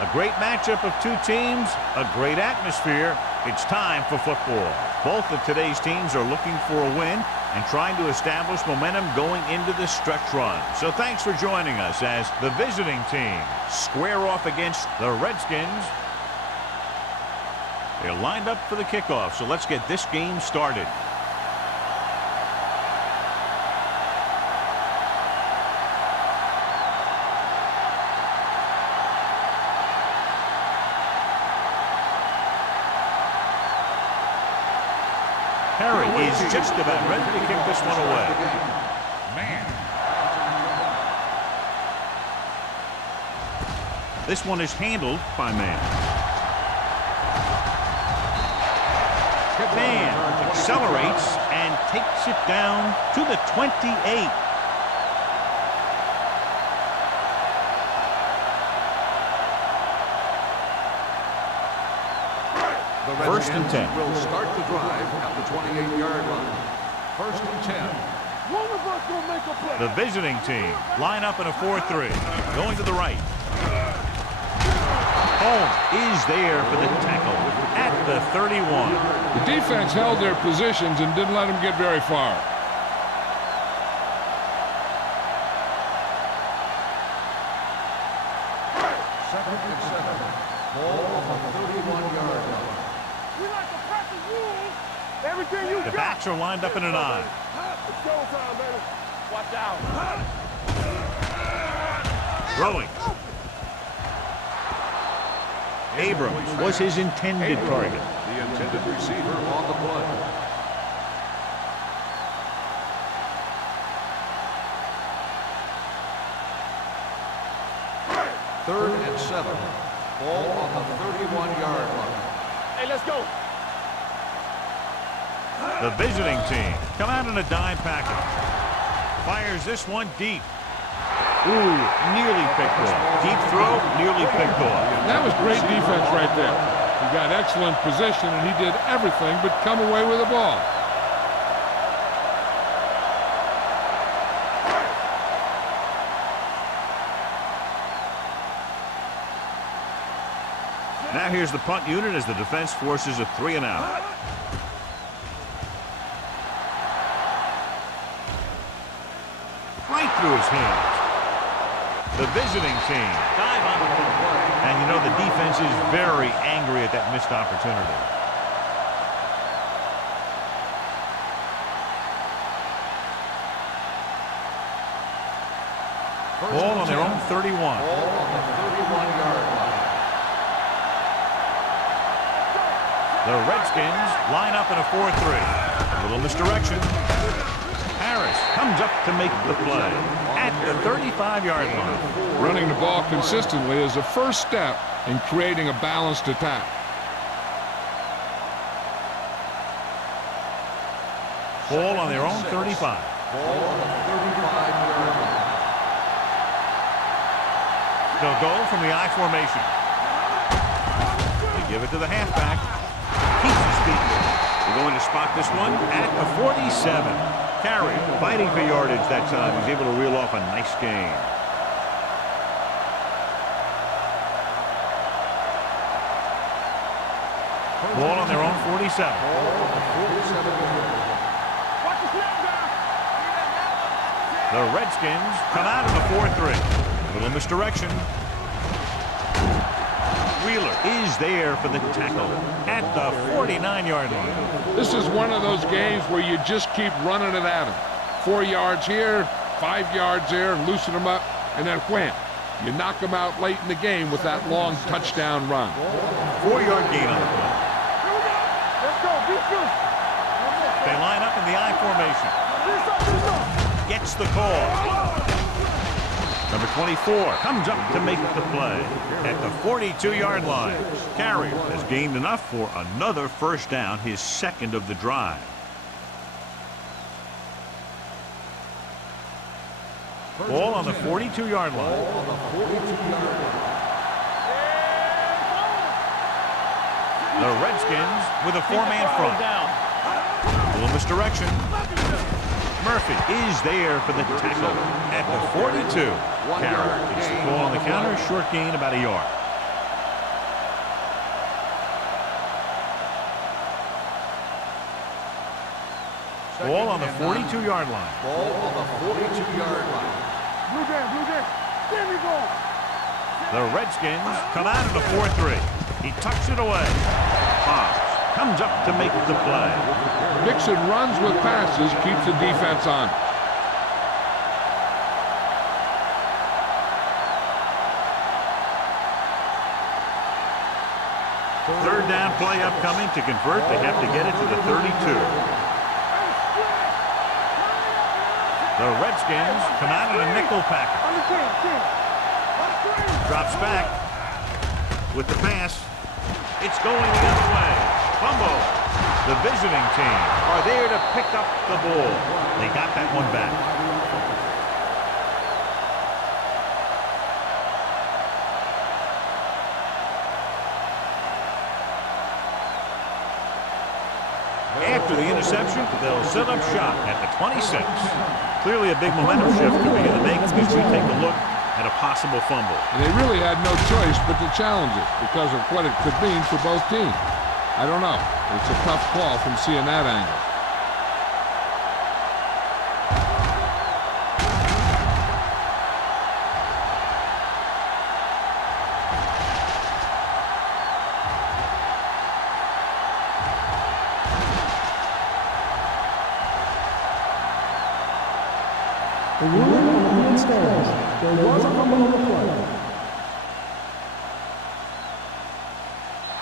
A great matchup of two teams, a great atmosphere. It's time for football. Both of today's teams are looking for a win and trying to establish momentum going into the stretch run. So thanks for joining us as the visiting team square off against the Redskins. They're lined up for the kickoff, so let's get this game started. Harry is just about ready to kick this one away. This one is handled by Man. Man accelerates and takes it down to the 28. First and 10. Will start the drive at the 28-yard line. First and 10. One of us will make a play. The visiting team line up in a 4-3. Going to the right. Holmes is there for the tackle at the 31. The defense held their positions and didn't let them get very far. Second and 7. Ball on the 31-yard line. We like to practice rules. Everything you The got. backs are lined up in a 9. It's go time, baby. Watch out. Throwing. Abrams was his intended target. The intended receiver on the play. Third and 7. Ball on the 31-yard line. Hey, let's go. The visiting team come out in a dime package. Fires this one deep. Ooh, nearly picked off. Deep throw, nearly picked off. That was great defense right there. He got excellent position, and he did everything but come away with the ball. Now here's the punt unit as the defense forces a 3-and-out. Right through his hands. The visiting team dive on the play. And you know the defense is very angry at that missed opportunity. Ball on their own 31. Ball on the 31-yard line. The Redskins line up in a 4-3. A little misdirection. Harris comes up to make the play at the 35-yard line. Running the ball consistently is the first step in creating a balanced attack. Ball on their own 35. Ball on the 35-yard line. They'll go from the I formation. They give it to the halfback. Keeps his feet. They're going to spot this one at the 47. Carey fighting for yardage that time. He's able to reel off a nice gain. Ball on their own 47. Watch the snap down. The Redskins come out in the 4-3. A little misdirection. Wheeler is there for the tackle at the 49-yard line. This is one of those games where you just keep running it at them. 4 yards here, 5 yards there, loosen them up, and then wham. You knock them out late in the game with that long touchdown run. 4-yard gain on the play. Here we go. Let's go. Be good. They line up in the I formation. This up. Gets the call. Number 24 comes up to make the play at the 42-yard line. Carey has gained enough for another first down, his second of the drive. Ball on the 42-yard line. The Redskins with a 4-man front. A little misdirection. Murphy is there for the tackle at the 42. Carey gets the ball on the counter, short gain about a yard. Ball on the 42-yard line. Ball on the 42-yard line. Blue Jay. There we go. The Redskins come out in a 4-3. He tucks it away. Hobbs comes up to make the play. Mixon runs with passes, keeps the defense on. Third down play upcoming. To convert, they have to get it to the 32. The Redskins come out in a nickel package. Drops back with the pass. It's going the other way. Fumble. The visiting team are there to pick up the ball. They got that one back. After the interception, they'll set up shop at the 26. Clearly a big momentum shift could be in the making as we take a look at a possible fumble. And they really had no choice but to challenge it because of what it could mean for both teams. I don't know. It's a tough call from seeing that angle. The ruling on the field stands. There was a fumble on the play.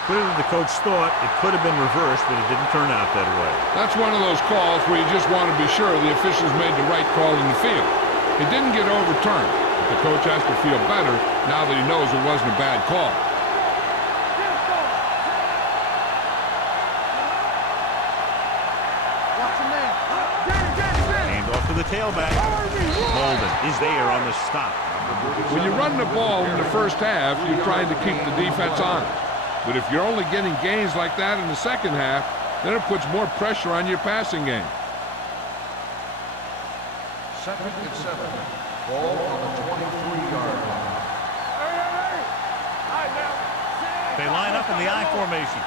Clearly the coach thought it could have been reversed, but it didn't turn out that way. That's one of those calls where you just want to be sure the officials made the right call in the field. It didn't get overturned, but the coach has to feel better now that he knows it wasn't a bad call. Hand off to the tailback. Molden is there on the stop. When you run the ball in the first half, you're trying to keep the defense on it. But if you're only getting gains like that in the second half, then it puts more pressure on your passing game. 2nd and 7. Ball on the 23-yard line. They line up in the I formation.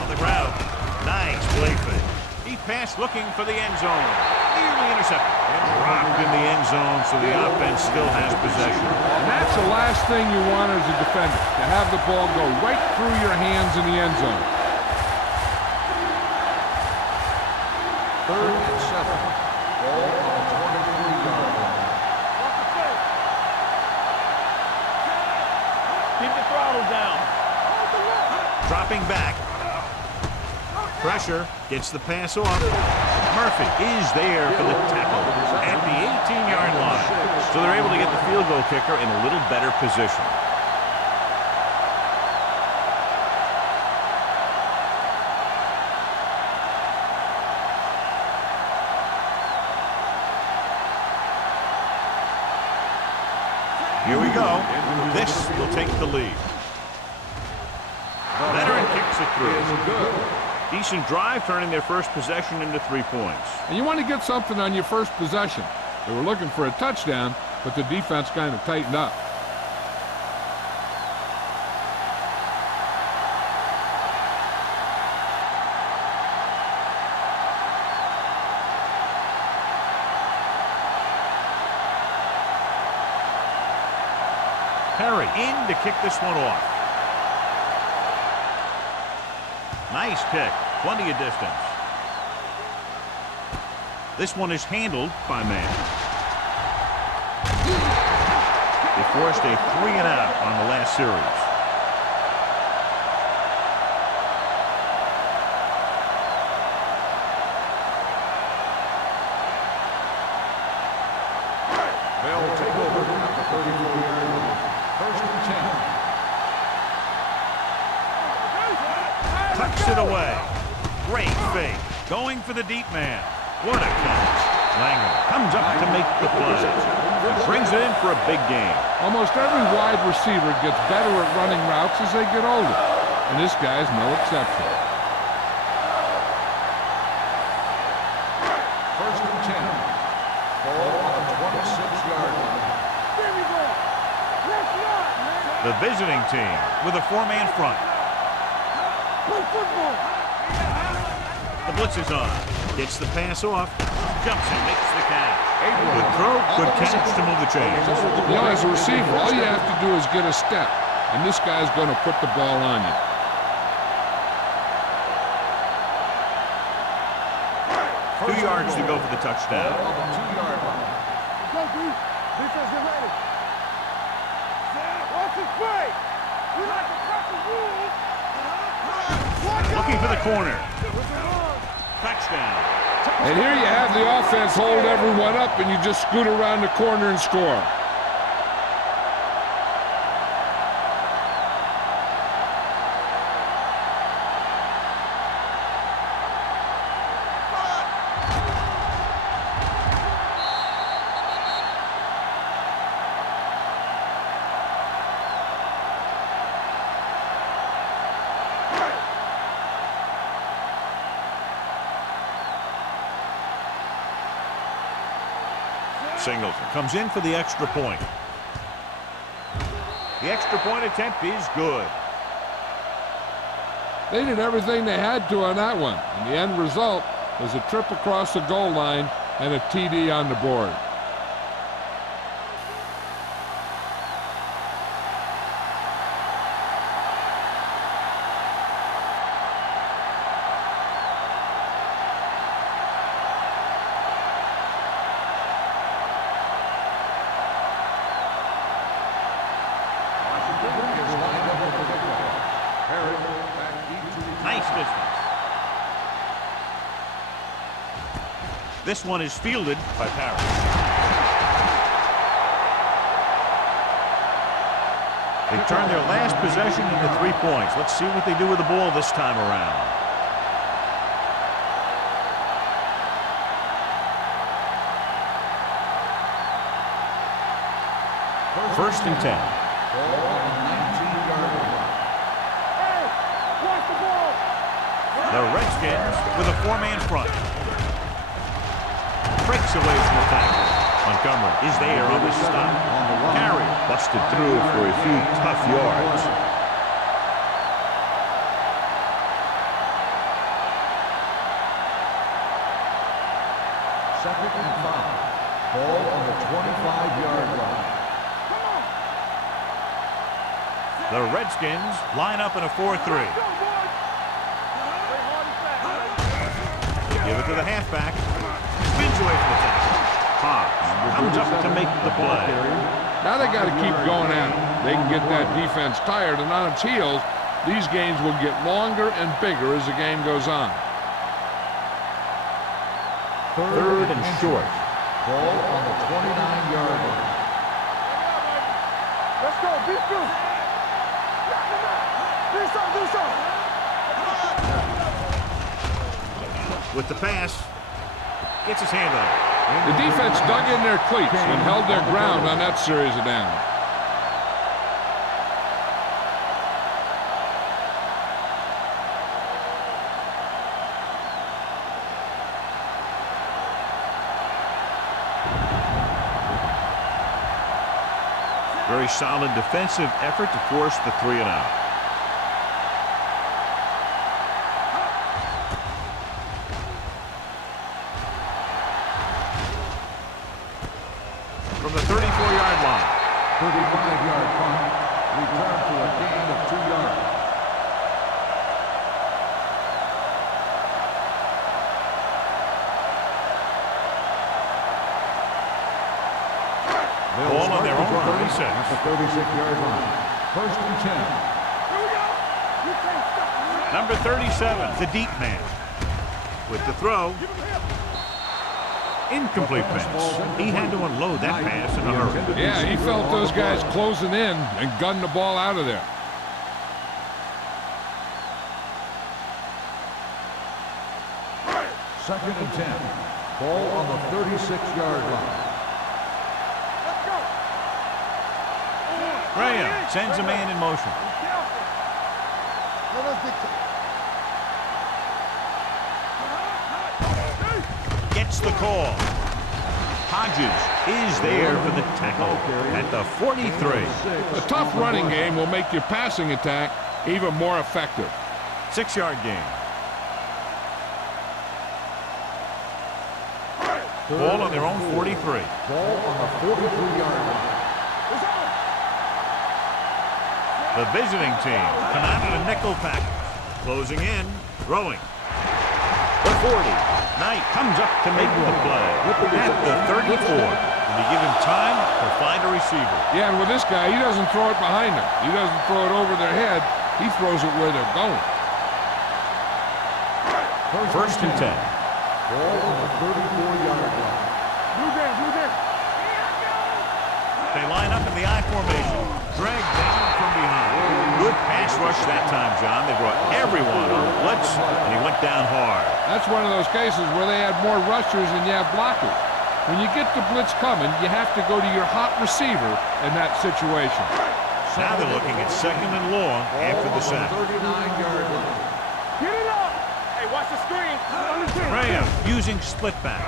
On the ground. Nice play fake. He passed looking for the end zone. Nearly intercepted. And dropped in the end zone, so the offense still has possession. And that's the last thing you want as a defender, to have the ball go right through your hands in the end zone. 3rd and 7. Ball on the 23-yard line. Keep the throttle down. Dropping back. Pressure gets the pass off. Murphy is there for the tackle at the 18-yard line. So they're able to get the field goal kicker in a little better position. Here we go. This will take the lead. Veteran kicks it through. Decent drive, turning their first possession into 3 points. And you want to get something on your first possession. They were looking for a touchdown, but the defense kind of tightened up. Perry in to kick this one off. Nice kick. Plenty of distance. This one is handled by man. They forced a 3-and-out on the last series. They'll take over at the 34-yard line. 1st and 10. Tucks it away. Great fake. Going for the deep man. What a catch. Langer comes up to make the play. And brings it in for a big game. Almost every wide receiver gets better at running routes as they get older, and this guy's no exception. 1st and 10. Ball on the 26-yard line. The visiting team with a 4-man front. blitz is on. Gets the pass off. Jumps and makes the catch. Good throw, good catch to move the chains. You know, as a receiver, all you have to do is get a step, and this guy's going to put the ball on you. 2 yards to go for the touchdown. On the 2-yard line. Go, D. Defense is ready. Watch his play. We like to crack the rules. Looking for the corner. Touchdown. And here you have the offense hold everyone up, and you just scoot around the corner and score. Singleton comes in for the extra point. The extra point attempt is good. They did everything they had to on that one, and the end result was a trip across the goal line and a TD on the board. Nice distance. This one is fielded by Parrish. They turn their last possession into 3 points. Let's see what they do with the ball this time around. First and 10. The Redskins with a 4-man front. Breaks away from the tackle. Montgomery is there on the stop. Carey busted through for a few tough yards. Second and 5. Ball on the 25-yard line. The Redskins line up in a 4-3. Give it to the halfback. Spins away from the tackle. Hobbs comes up to make the play. Now they got to keep going at it. They can get that defense tired, and on its heels, these games will get longer and bigger as the game goes on. Third and short. Ball on the 29-yard line. Let's go, beat through. Do something, do something. With the pass, gets his hand on it. The defense dug in their cleats and held their ground on that series of downs. Very solid defensive effort to force the 3 and out. From the 34-yard line. 35-yard punt. Return for a gain of 2 yards. Ball on their own 36. At the 36-yard line. First and 10. Here we go. You can't stop me. Number 37, the deep man. With the throw. Incomplete pass. He had to unload that pass in a hurry. Yeah, he felt those guys closing in and gunned the ball out of there. Second and 10. Ball on the 36-yard line. Let's go. Graham sends a man in motion. Let us dictate. Gets the call. Hodges is there for the tackle at the 43. A tough running game will make your passing attack even more effective. 6-yard gain. Ball on their own 43. Ball on the 43-yard line. The visiting team come out in a nickel package. Closing in, throwing. The 40. Knight comes up to make the play. At the 34. And they give him time to find a receiver. Yeah, and with this guy, he doesn't throw it behind them. He doesn't throw it over their head. He throws it where they're going. First and 10. Ball on the 34-yard line. They line up in the I formation. Drag down from behind. Good pass rush that time, John. They brought everyone on blitz, and he went down hard. That's one of those cases where they had more rushers than you have blockers. When you get the blitz coming, you have to go to your hot receiver in that situation. Now they're looking at second and long after the sack. 39-yard line. Get it up! Hey, watch the screen. Graham using split back.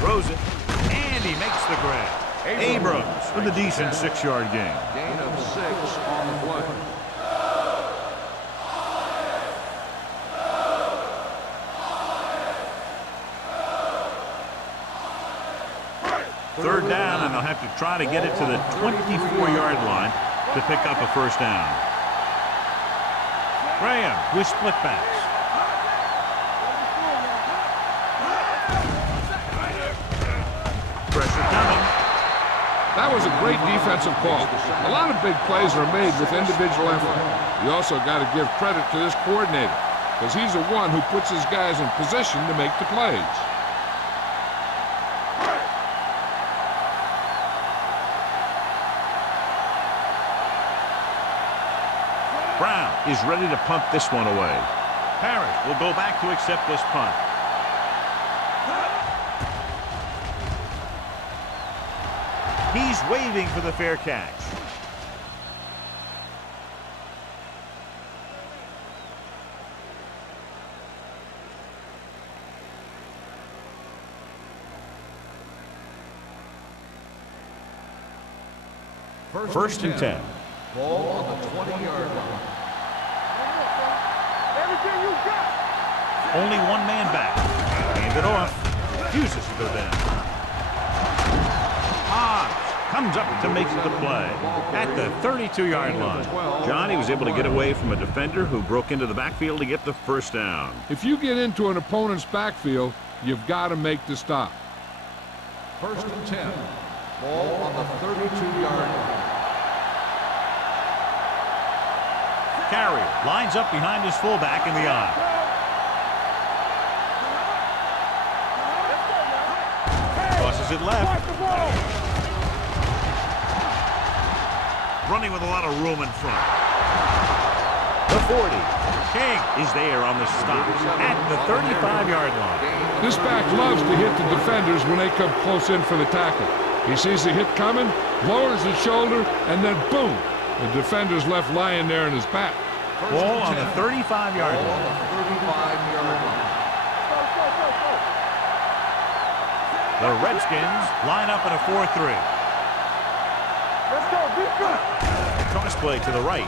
Throws it, and he makes the grab. Abrams with a decent 6-yard gain. Gain of 6 on the play. Third down, and they'll have to try to get it to the 24-yard line to pick up a first down. Graham with split backs. Pressure coming. That was a great defensive call. A lot of big plays are made with individual effort. You also got to give credit to this coordinator, because he's the one who puts his guys in position to make the plays. Brown is ready to punt this one away. Parrish will go back to accept this punt. He's waving for the fair catch. First and 10. Ball on the 20-yard line. Everything you got. Only one man back. Hand it off. Refuses to go down. Comes up to make the play at the 32-yard line. John, he was able to get away from a defender who broke into the backfield to get the first down. If you get into an opponent's backfield, you've got to make the stop. First and 10. Ball on the 32-yard line. Carrier lines up behind his fullback in the I. Crosses it left. Running with a lot of room in front. The 40. King is there on the stop at the 35-yard line. This back loves to hit the defenders when they come close in for the tackle. He sees the hit coming, lowers his shoulder, and then boom, the defender's left lying there in his back. Ball on the 35-yard line. On the 35-yard line. The Redskins line up in a 4-3. Let's go, defense. Cross play to the right.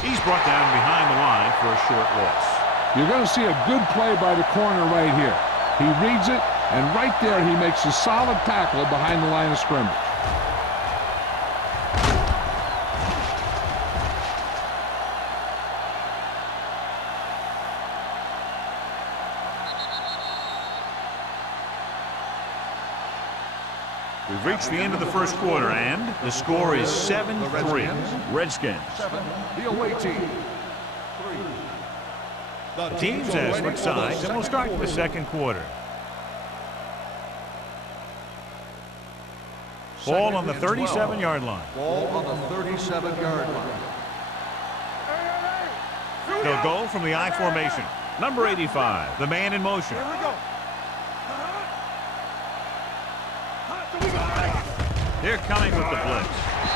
He's brought down behind the line for a short loss. You're going to see a good play by the corner right here. He reads it, and right there he makes a solid tackle behind the line of scrimmage. We've reached the end of the first quarter, and the score is 7-3. Redskins. 7, the away team. 3. Teams as switch sides, and we'll start the second quarter. Ball on the 37-yard line. Ball on the 37-yard line. They'll go from the I formation. Number 85, the man in motion. Here we go. They're coming with the blitz.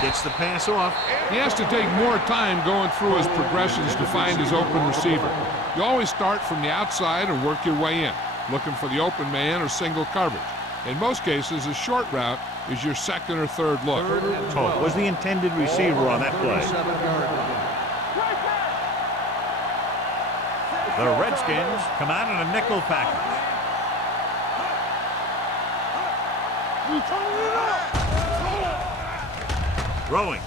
Gets the pass off. He has to take more time going through his progressions to find his open receiver. You always start from the outside and work your way in, looking for the open man or single coverage. In most cases, a short route is your second or third look. Toth was the intended receiver on that play. 37-yard line. The Redskins come out in a nickel package. You turning it up. Throwing.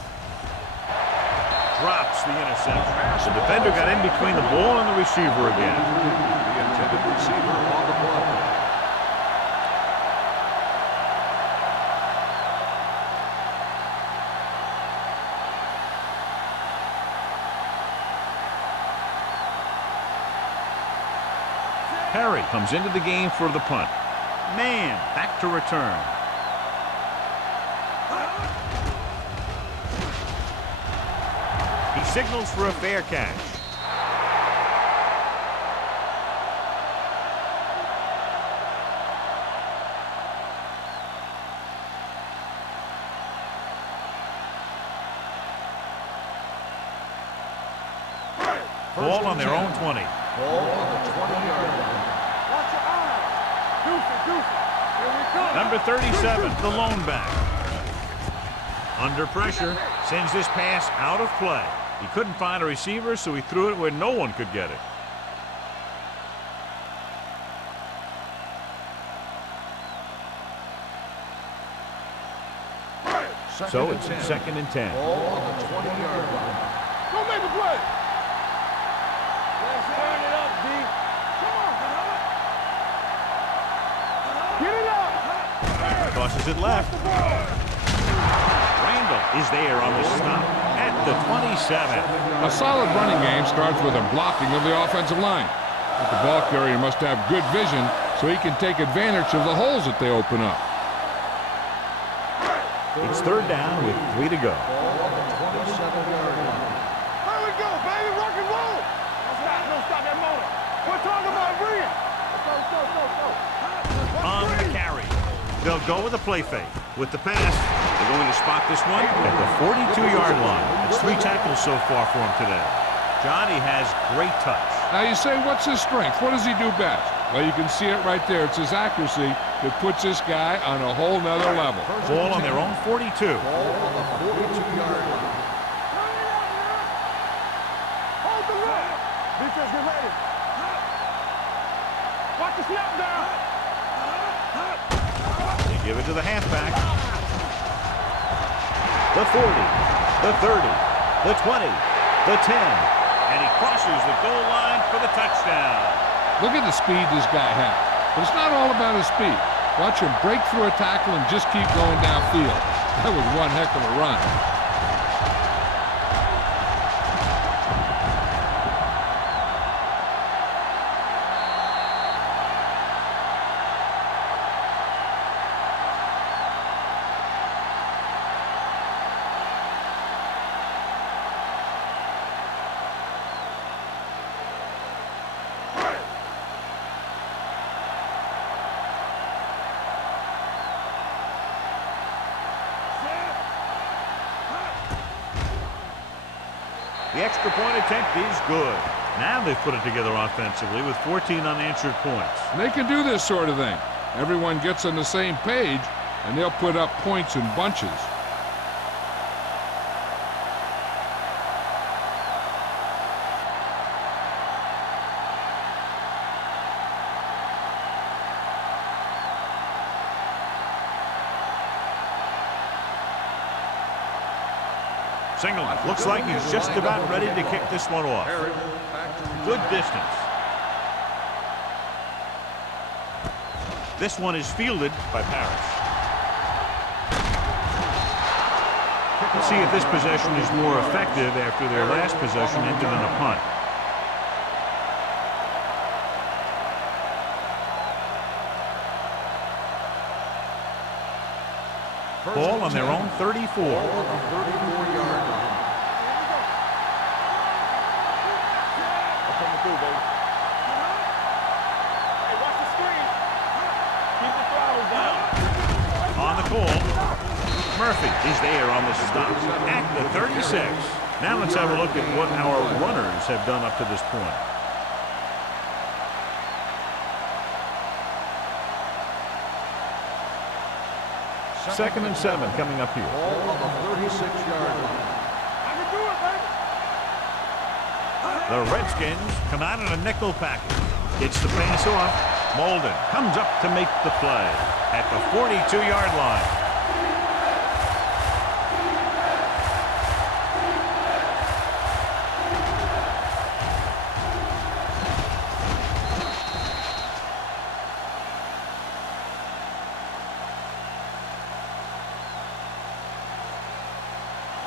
Drops the interception. The defender got in between the ball and the receiver again. The intended receiver on the play. Perry comes into the game for the punt. Man, back to return. He signals for a fair catch. Ball on their own 20. Ball on the 20-yard line. Watch your eyes. Deuce. Here we come. Number 37, the lone back. Under pressure, sends this pass out of play. He couldn't find a receiver, so he threw it where no one could get it. So it's 2nd and 10. Ball on the 20-yard line. Go make a play. Let's turn it up, D. Come on. Get it up. Tosses it left. Randall is there on the stop at the 27. A solid running game starts with a blocking of the offensive line. But the ball carrier must have good vision so he can take advantage of the holes that they open up. It's 3rd down with 3 to go. Ball on the 27-yard line. There we go, baby. Rock and roll. Don't stop that motor. We're talking about Rhea. Go. On the carry. They'll go with a play fake. With the pass, they're going to spot this one at the 42-yard line. It's 3 tackles so far for him today. Johnny has great touch. Now you say, what's his strength? What does he do best? Well, you can see it right there. It's his accuracy that puts this guy on a whole nother level. Ball on their own 42. Ball on the 42-yard line. Hold the run. Defense, get ready. Watch the snap down. They give it to the halfback. The 40, the 30, the 20, the 10. And he crosses the goal line for the touchdown. Look at the speed this guy has. But it's not all about his speed. Watch him break through a tackle and just keep going downfield. That was one heck of a run. The extra point attempt is good. Now they've put it together offensively with 14 unanswered points. And they can do this sort of thing. Everyone gets on the same page, and they'll put up points in bunches. Single. Looks like he's just about ready to kick this one off. Good distance. This one is fielded by Parrish. Let's see if this possession is more effective after their last possession ended in a punt. Ball on their own 34. Ball on the 34-yard line. That's what I'm gonna do, baby. Hey, watch the screen. Keep the throttle down. On the call, Murphy is there on the stop at the 36. Now let's have a look at what our runners have done up to this point. Second and 7 coming up here. Ball on the 36-yard line. I can do it, baby. The Redskins come out in a nickel package. Gets the pass off. Molden comes up to make the play at the 42-yard line.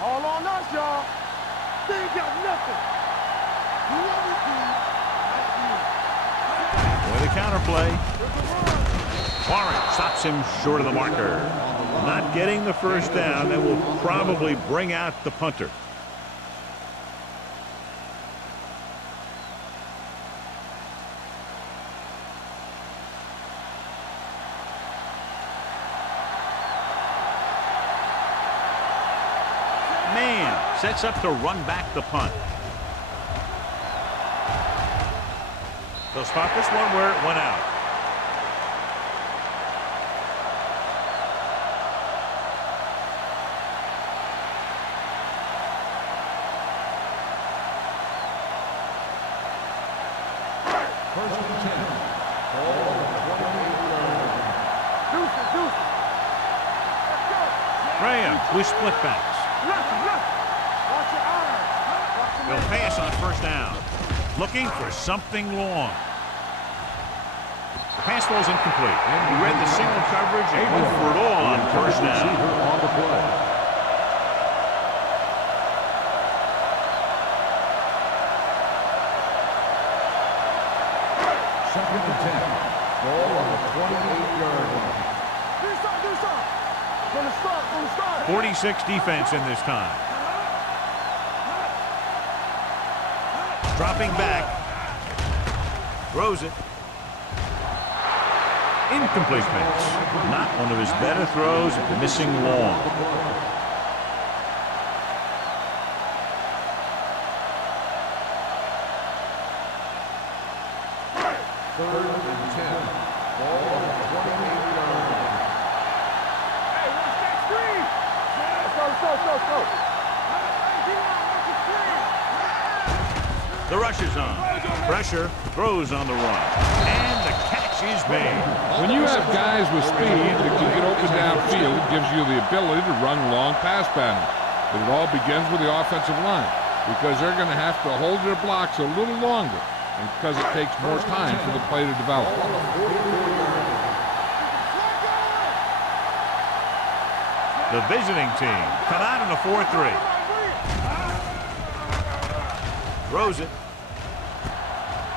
All on us, y'all. They ain't got nothing. With a counterplay. Warren stops him short of the marker. Not getting the first down. That will probably bring out the punter. Man sets up to run back the punt. They'll spot this one where it went out. First and 10. Ball on the 28-yard line. Deuce. Let's go. Rams with split backs. Left. Watch your eyes. Watch your They'll man. pass on first down. Looking for something long. The pass ball's incomplete. He read the single coverage and went for it all on first down. On the play. Second and 10. Ball on the 28-yard line. Do something. From the start. 46 defense in this time. Dropping back. Throws it. Incomplete pass. Not one of his better throws. Missing long. Third and 10. Ball on the 28-yard line. Hey, watch that screen. Let's go. The rush is on. Pressure, throws on the run. And the catch is made. When you have guys with speed that can get open downfield, it gives you the ability to run long pass patterns. But it all begins with the offensive line because they're going to have to hold their blocks a little longer and because it takes more time for the play to develop. The visiting team come out in a 4-3. Throws it.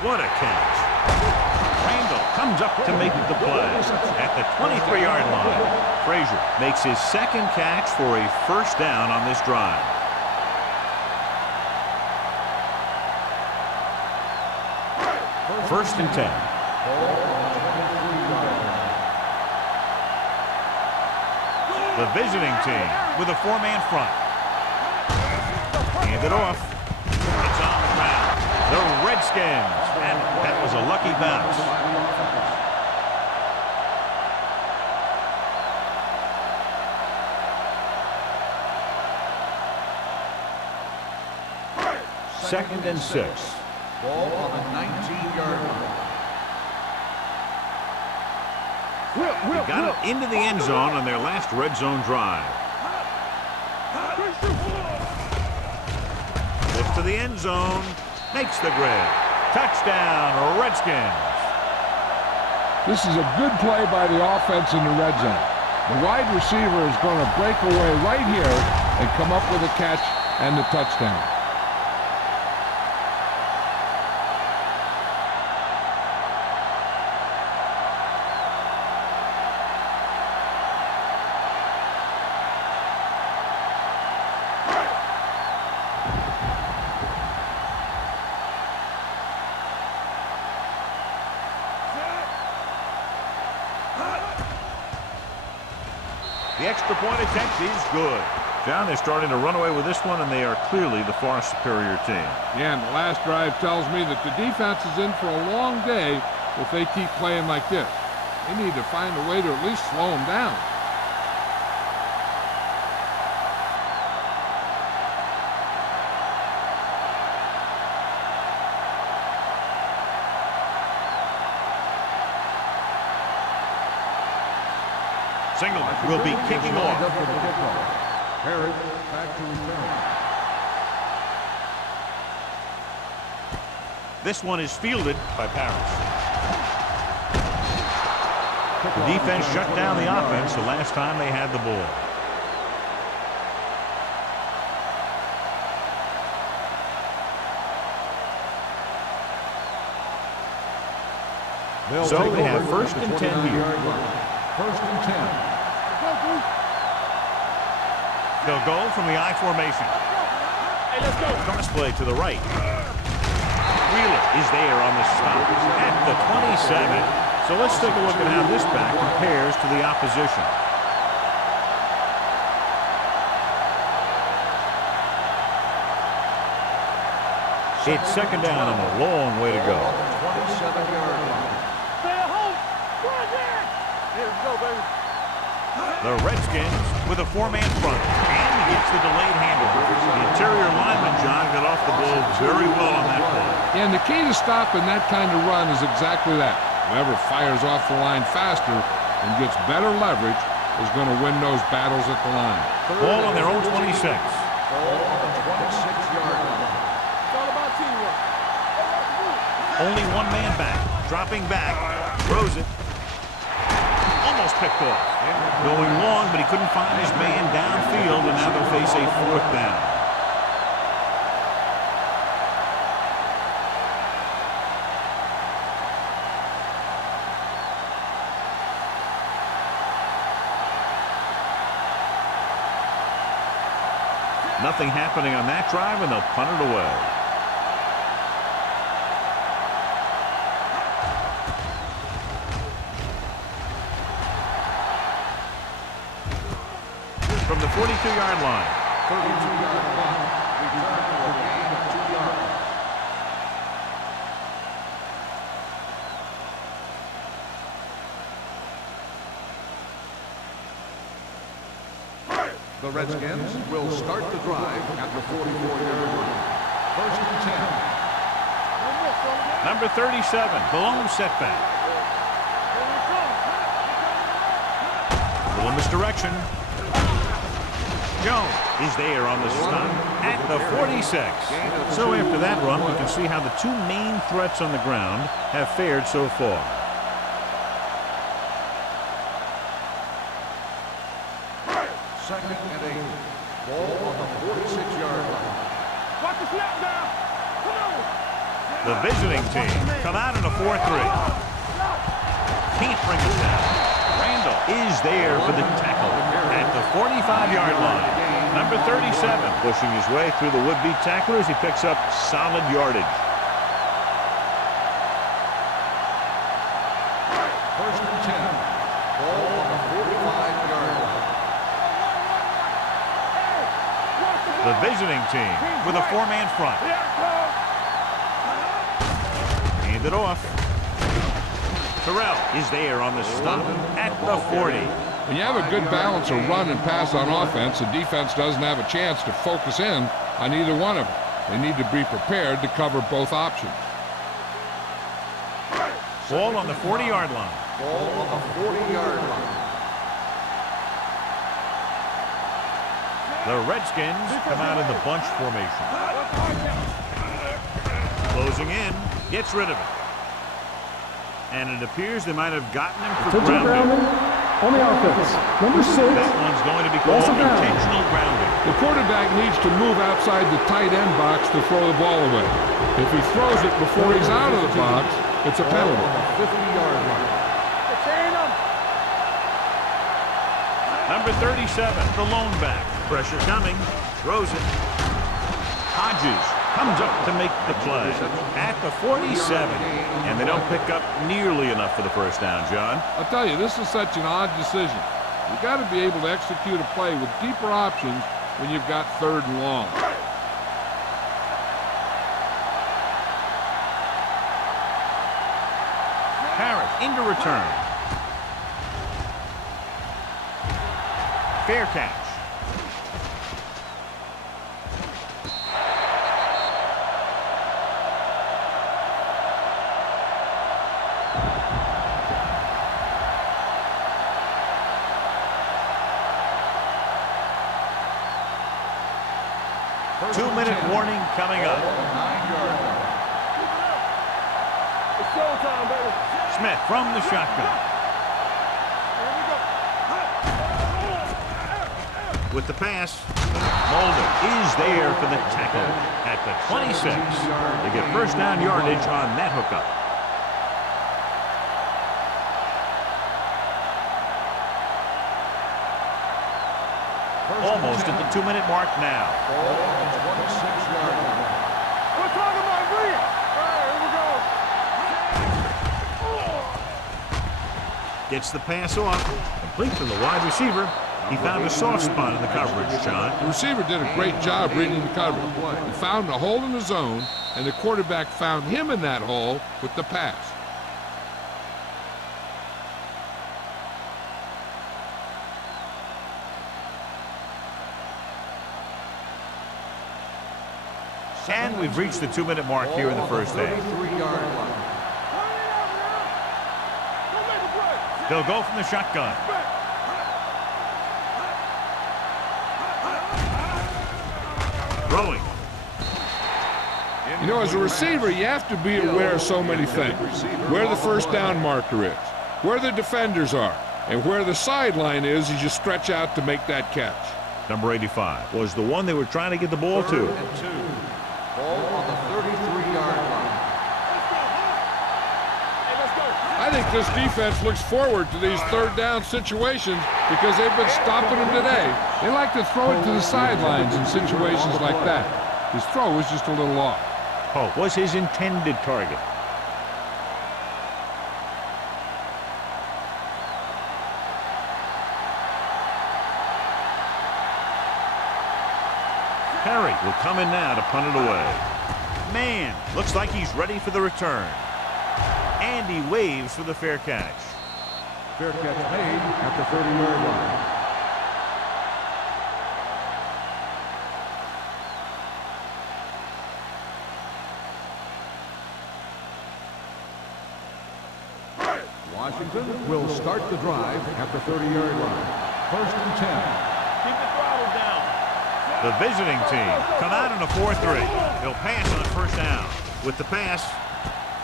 What a catch. Randall comes up to make the play at the 23-yard line. Frazier makes his second catch for a first down on this drive. First and 10. The visiting team with a four-man front. Hand it off. It's on the ground. The Redskins. And that was a lucky bounce. Second and 6. Ball on the 19-yard line. Got it into the end zone on their last red zone drive. Gets to the end zone. Makes the grab. Touchdown, Redskins. This is a good play by the offense in the red zone. The wide receiver is going to break away right here and come up with a catch and the touchdown. The extra point attempt is good. John, they're starting to run away with this one, and they are clearly the far superior team. Yeah, and the last drive tells me that the defense is in for a long day if they keep playing like this. They need to find a way to at least slow them down. Singleton will be kicking off. Up for the kickoff. Harris back to return. This one is fielded by Paris. The defense shut down the offense the last time they had the ball. So they have first and 10 here. First and 10. They'll go from the I formation. Hey, let's go. Cross play to the right. Wheeler is there on the stop at the 27. So let's take a look at how this back compares to the opposition. It's second down and a long way to go. 27-yard line. Stay at home. Right there. Here we go, baby. The Redskins with a four-man front. And he gets the delayed handoff. The interior lineman, John, got off the ball very well on that play. Yeah, and the key to stopping that kind of run is exactly that. Whoever fires off the line faster and gets better leverage is going to win those battles at the line. Ball on their own 26. Ball on the 26-yard line. It's all about teamwork. Only one man back. Dropping back. Throws it. Almost picked off. Going long, but he couldn't find his man downfield, and now they'll face a fourth down. Nothing happening on that drive, and they'll punt it away. From the 42-yard line. 32-yard line. Return for a gain of 2 yards. The Redskins will start the drive at the 44-yard line. First and 10. Number 37, below setback. Little misdirection. Jones is there on the stop at the 46. So after that run, we can see how the two main threats on the ground have fared so far. Second and 8. Ball on the 46-yard line. Watch the snap down. Come on. The visiting team come out in a 4-3. Can't bring it down. Randall is there for the tackle at the 45-yard line. Number 37 pushing his way through the would-be tackler as he picks up solid yardage. First and 10. Ball on the 45-yard line. The visiting team with a four-man front. Hand it off. Terrell is there on the stop at the 40. When you have a good balance of run and pass on offense, the defense doesn't have a chance to focus in on either one of them. They need to be prepared to cover both options. Ball on the 40-yard line. Ball on the 40-yard line. The Redskins come out in the bunch formation. Closing in, gets rid of it. And it appears they might have gotten him for Attention grounding. grounding on the offense. Number 6. That one's going to be called Loss of ground. intentional grounding. The quarterback needs to move outside the tight end box to throw the ball away. If he throws it before he's out of the box, it's a Ball penalty. on the 50-yard line. Number 37, the lone back. Pressure coming. Throws it. Hodges comes up to make the play at the 47. And they don't pick up nearly enough for the first down, John. I'll tell you, this is such an odd decision. You've got to be able to execute a play with deeper options when you've got third and long. Harris into return. Fair catch. 2-minute warning coming up. 9-yard line. It's showtime, baby. Smith from the shotgun. With the pass, Mulder is there for the tackle at the 26. They get first down yardage on that hookup. Almost at the 2-minute mark now. Ball on the 26-yard line. We're talking about Reed. All right, here we go. Gets the pass off, complete to the wide receiver. He found a soft spot in the coverage, John. The receiver did a great job reading the coverage. He found a hole in the zone, and the quarterback found him in that hole with the pass. And we've reached the 2-minute mark here in the first half. 33-yard line. They'll go from the shotgun. Throwing. You know, as a receiver, you have to be aware of so many things. Where the first down marker is, where the defenders are, and where the sideline is as you stretch out to make that catch. Number 85 was the one they were trying to get the ball to. 3rd and 2. Ball on the 33-yard line. I think this defense looks forward to these third down situations because they've been stopping them today. They like to throw it to the sidelines in situations like that. His throw was just a little off. Oh, was his intended target. Perry will come in now to punt it away. Man, looks like he's ready for the return. And he waves for the fair catch. Fair catch made at the 30-yard line. Washington will start the drive at the 30-yard line. 1st and 10. Keep the throttle down. The visiting team come out in a 4-3. They'll pass on first down. With the pass,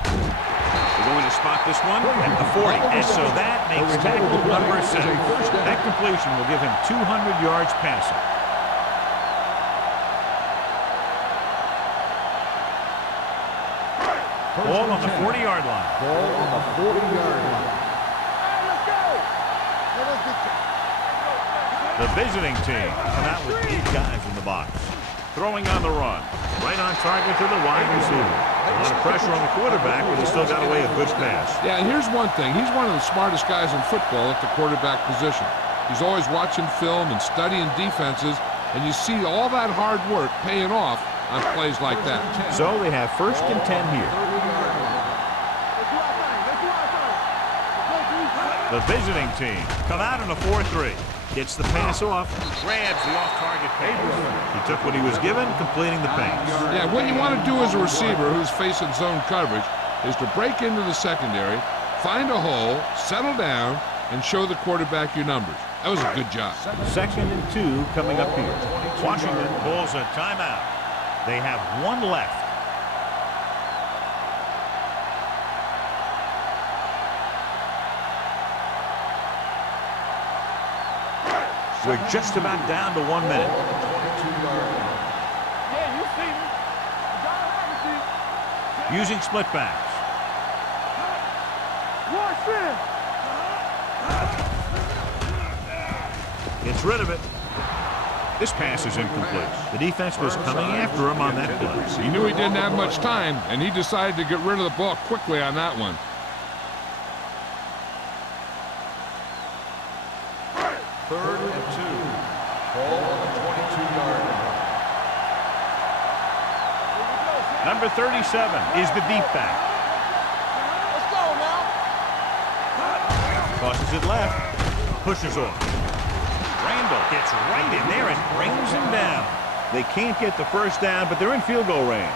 they're going to spot this one at the 40. And so that makes tackle number 7. That completion will give him 200 yards passing. Ball on the 40-yard line. Ball on the 40-yard line. Hey, let's go. The visiting team come out with 8 guys in the box. Throwing on the run. Right on target to the wide receiver. A lot of pressure on the quarterback, but he still got away a good pass. Yeah, and here's one thing. He's one of the smartest guys in football at the quarterback position. He's always watching film and studying defenses, and you see all that hard work paying off on plays like that. So they have 1st and 10 here. The visiting team come out in a 4-3. Gets the pass off, grabs the off-target pass. He took what he was given, completing the pass. Yeah, what you want to do as a receiver who's facing zone coverage is to break into the secondary, find a hole, settle down, and show the quarterback your numbers. That was a good job. 2nd and 2 coming up here. Washington pulls a timeout. They have 1 left. We're just about down to 1 minute. Yeah, you see me. Using split backs. Watch this. Gets rid of it. This pass is incomplete. The defense was coming after him on that play. He knew he didn't have much time, and he decided to get rid of the ball quickly on that one. 3rd and 2. Ball on the 22-yard line. Number 37 is the deep back. Let's go now. Tosses it left. Pushes off. Randall gets right in there and brings him down. They can't get the first down, but they're in field goal range.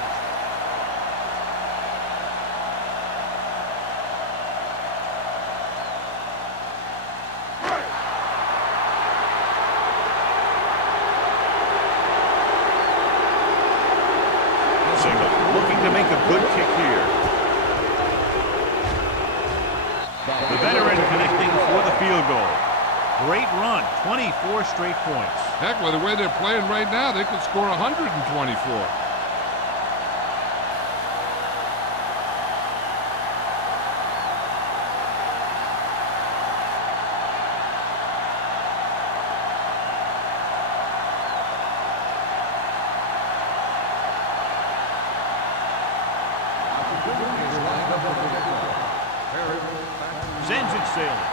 field goal. Great run, 24 straight points. Heck, with the way they're playing right now, they could score 124. Sends it sailing.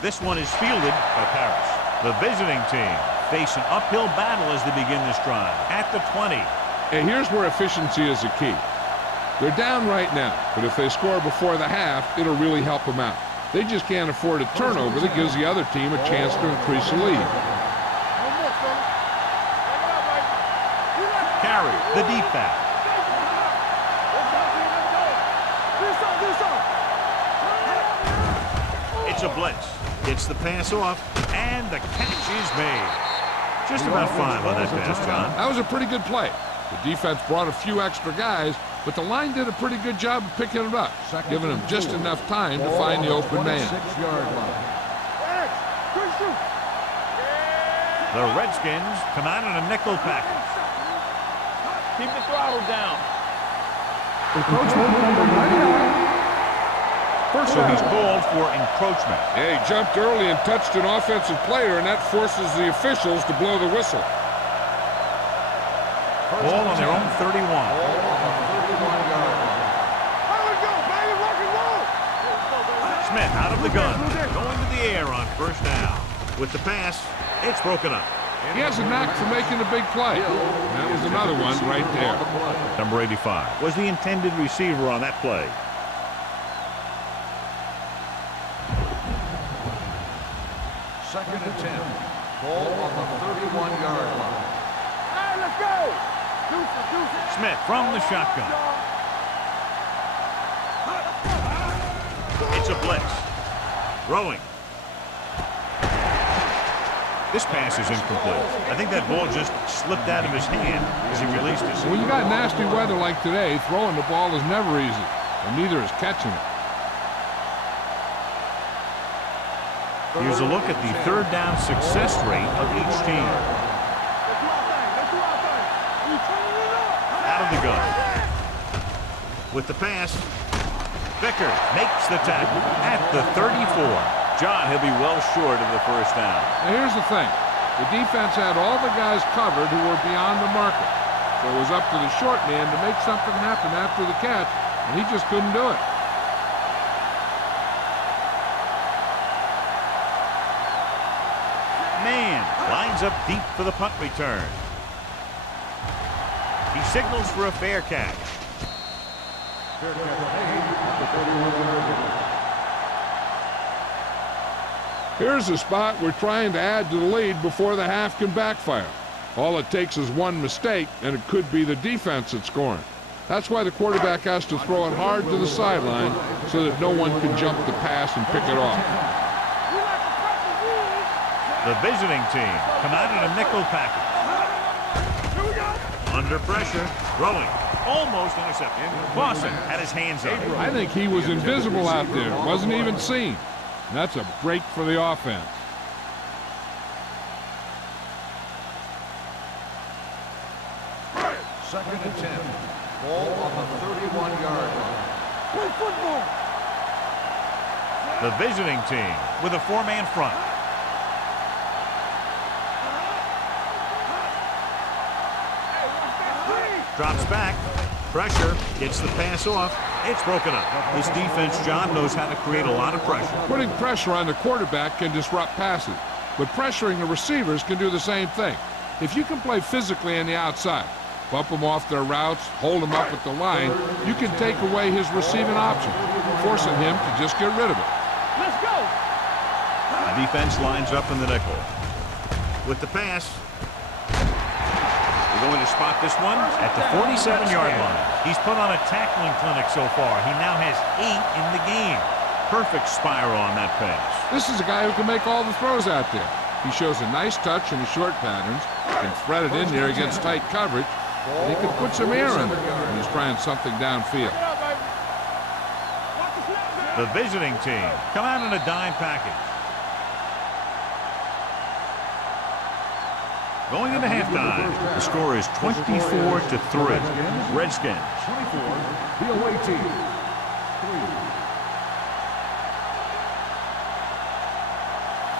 This one is fielded by Paris. The visiting team face an uphill battle as they begin this drive at the 20. And here's where efficiency is the key. They're down right now, but if they score before the half, it'll really help them out. They just can't afford a turnover that gives the other team a chance to increase the lead. Carry, the deep back. It's a blitz. Gets the pass off, and the catch is made. Just about 5 on that pass, John. That was a pretty good play. The defense brought a few extra guys, but the line did a pretty good job of picking it up, giving them just enough time to find the open man. The Redskins come out in a nickel package. Keep the throttle down. Encroachment number 99. So he's called for encroachment. Yeah, he jumped early and touched an offensive player, and that forces the officials to blow the whistle. Ball on their own 31. Smith out of the gun, going to the air on first down. With the pass, it's broken up. He has a knack for making a big play. That was another one right there. Number 85 was the intended receiver on that play. Second and 10. Ball on the 31-yard line. Hey, let's go. Smith from the shotgun. It's a blitz. Throwing. This pass is incomplete. I think that ball just slipped out of his hand as he released it. When you got nasty weather like today, throwing the ball is never easy, and neither is catching it. Here's a look at the third down success rate of each team. Out of the gun. With the pass, Vickers makes the tackle at the 34. John, he'll be well short of the first down. Now here's the thing. The defense had all the guys covered who were beyond the marker. So it was up to the short man to make something happen after the catch, and he just couldn't do it. Lines up deep for the punt return. He signals for a fair catch. Here's a spot we're trying to add to the lead before the half can backfire. All it takes is one mistake, and it could be the defense that's scoring. That's why the quarterback has to throw it hard to the sideline so that no one can jump the pass and pick it off. The visiting team come out in a nickel package. Under pressure, throwing, almost intercepted. Clausen had his hands up. I think he was invisible out there, wasn't even seen. And that's a break for the offense. Second and 10. Ball on the 31-yard line. Play football. The visiting team with a 4-man front. Drops back. Pressure. Gets the pass off. It's broken up. This defense, John, knows how to create a lot of pressure. Putting pressure on the quarterback can disrupt passes, but pressuring the receivers can do the same thing. If you can play physically on the outside, bump them off their routes, hold them up at the line, you can take away his receiving option, forcing him to just get rid of it. Let's go. The defense lines up in the nickel. With the pass, we're going to spot this one at the 47-yard line. He's put on a tackling clinic so far. He now has 8 in the game. Perfect spiral on that pass. This is a guy who can make all the throws out there. He shows a nice touch in the short patterns, can thread it in there against tight coverage, and he can put some air in it when he's trying something downfield. The The visiting team come out in a dime package. Going into halftime, the score is 24-3. Redskins. 24, the away team. 3.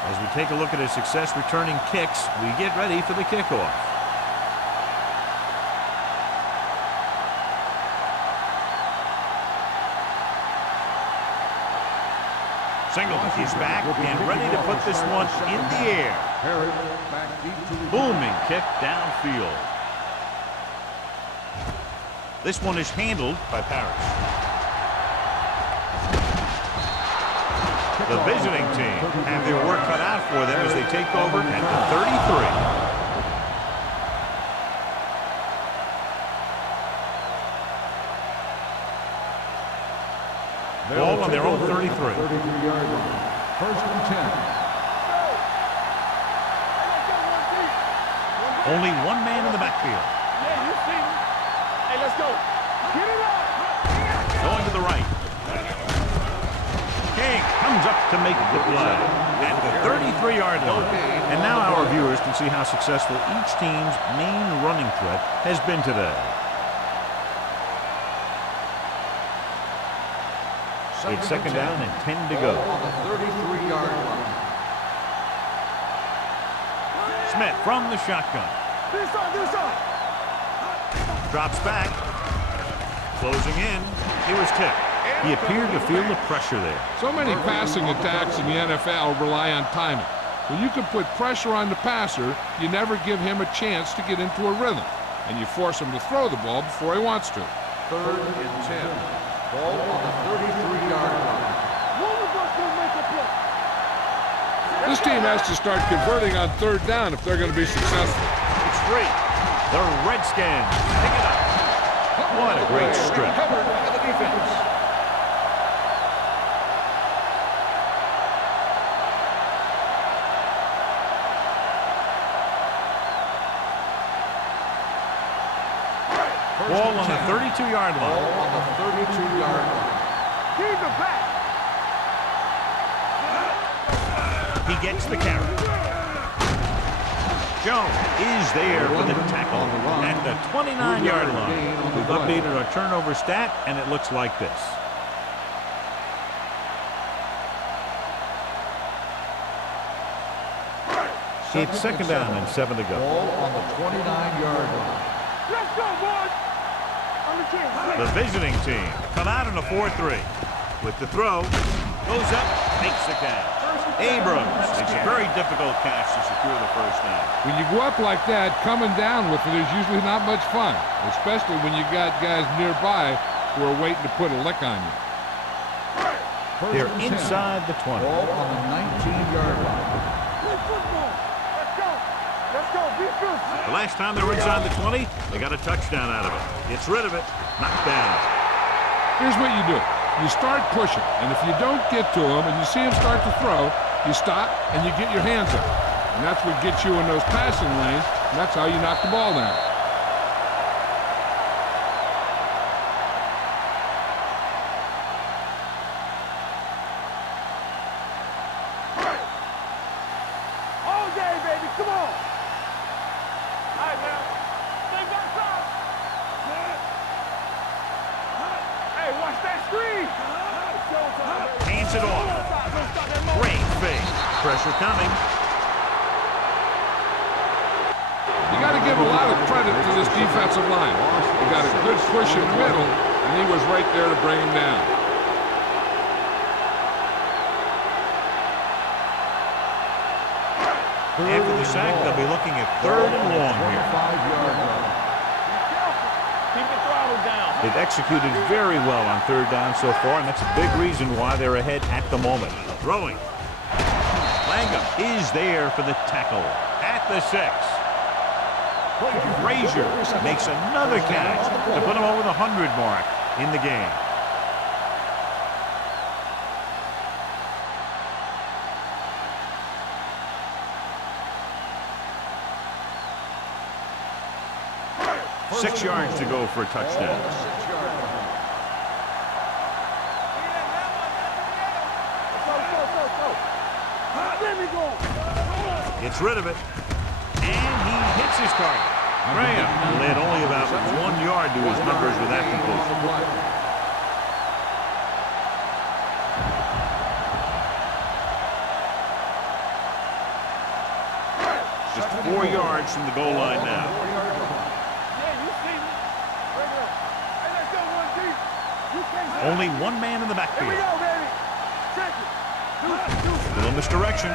As we take a look at his success returning kicks, we get ready for the kickoff. Singleton is back and ready to put this one in the air. Booming kick downfield. This one is handled by Parrish. The visiting team have their work cut out for them as they take over at the 33. Ball on their own 33. 33-yard line. First and 10. Only one man in the backfield. Yeah, you see me. Hey, let's go. Get it up. Going to the right. King comes up to make the play at the 33-yard line. And now our viewers can see how successful each team's main running threat has been today. It's second down and 10 to go. On the 33-yard line. Smith from the shotgun. This side. Drops back. Closing in. He was tipped. He appeared to feel the pressure there. So many passing attacks in the NFL rely on timing. When you can put pressure on the passer, you never give him a chance to get into a rhythm, and you force him to throw the ball before he wants to. Third and 10. Ball on the 33-yard line. This team has to start converting on third down if they're going to be successful. It's free. The Redskins pick it up. What a great strip. Covered by the defense. Ball on the 32-yard line. Ball on the 32-yard line. Keep it back. He gets the carry. Jones is there for the tackle at the 29-yard line. We've updated our turnover stat, and it looks like this. It's second down and 7 to go. Ball on the 29-yard line. Let's go, boys. The visiting team come out in a 4-3. With the throw, goes up, makes the catch. Abrams makes a very difficult catch to secure the first down. When you go up like that, coming down with it is usually not much fun, especially when you got guys nearby who are waiting to put a lick on you. They're inside the 20. Ball on the 19-yard line. Let's go. Be good. The last time they were inside the 20, they got a touchdown out of it. Gets rid of it, knocked down. Here's what you do. You start pushing, and if you don't get to him and you see him start to throw, you stop and you get your hands up. And that's what gets you in those passing lanes, and that's how you knock the ball down. All day, baby. Come on. All right, man. Stay back top. Hey, watch that screen. Hands it off. Great fake. Pressure coming. You got to give a lot of credit to this defensive line. You got a good push in the middle, and he was right there to bring him down. After the sack, they'll be looking at third and long here. 5-yard line. Keep the throttle down. They've executed very well on third down so far, and that's a big reason why they're ahead at the moment. Throwing. Langham is there for the tackle at the 6. Frazier makes another catch to put him over the 100 mark in the game. Six yards to go for a touchdown. Gets rid of it. And he hits his target. Graham led only about 1 yard to his numbers with that completion. Just 4 yards from the goal line now. Only one man in the backfield. Little misdirection.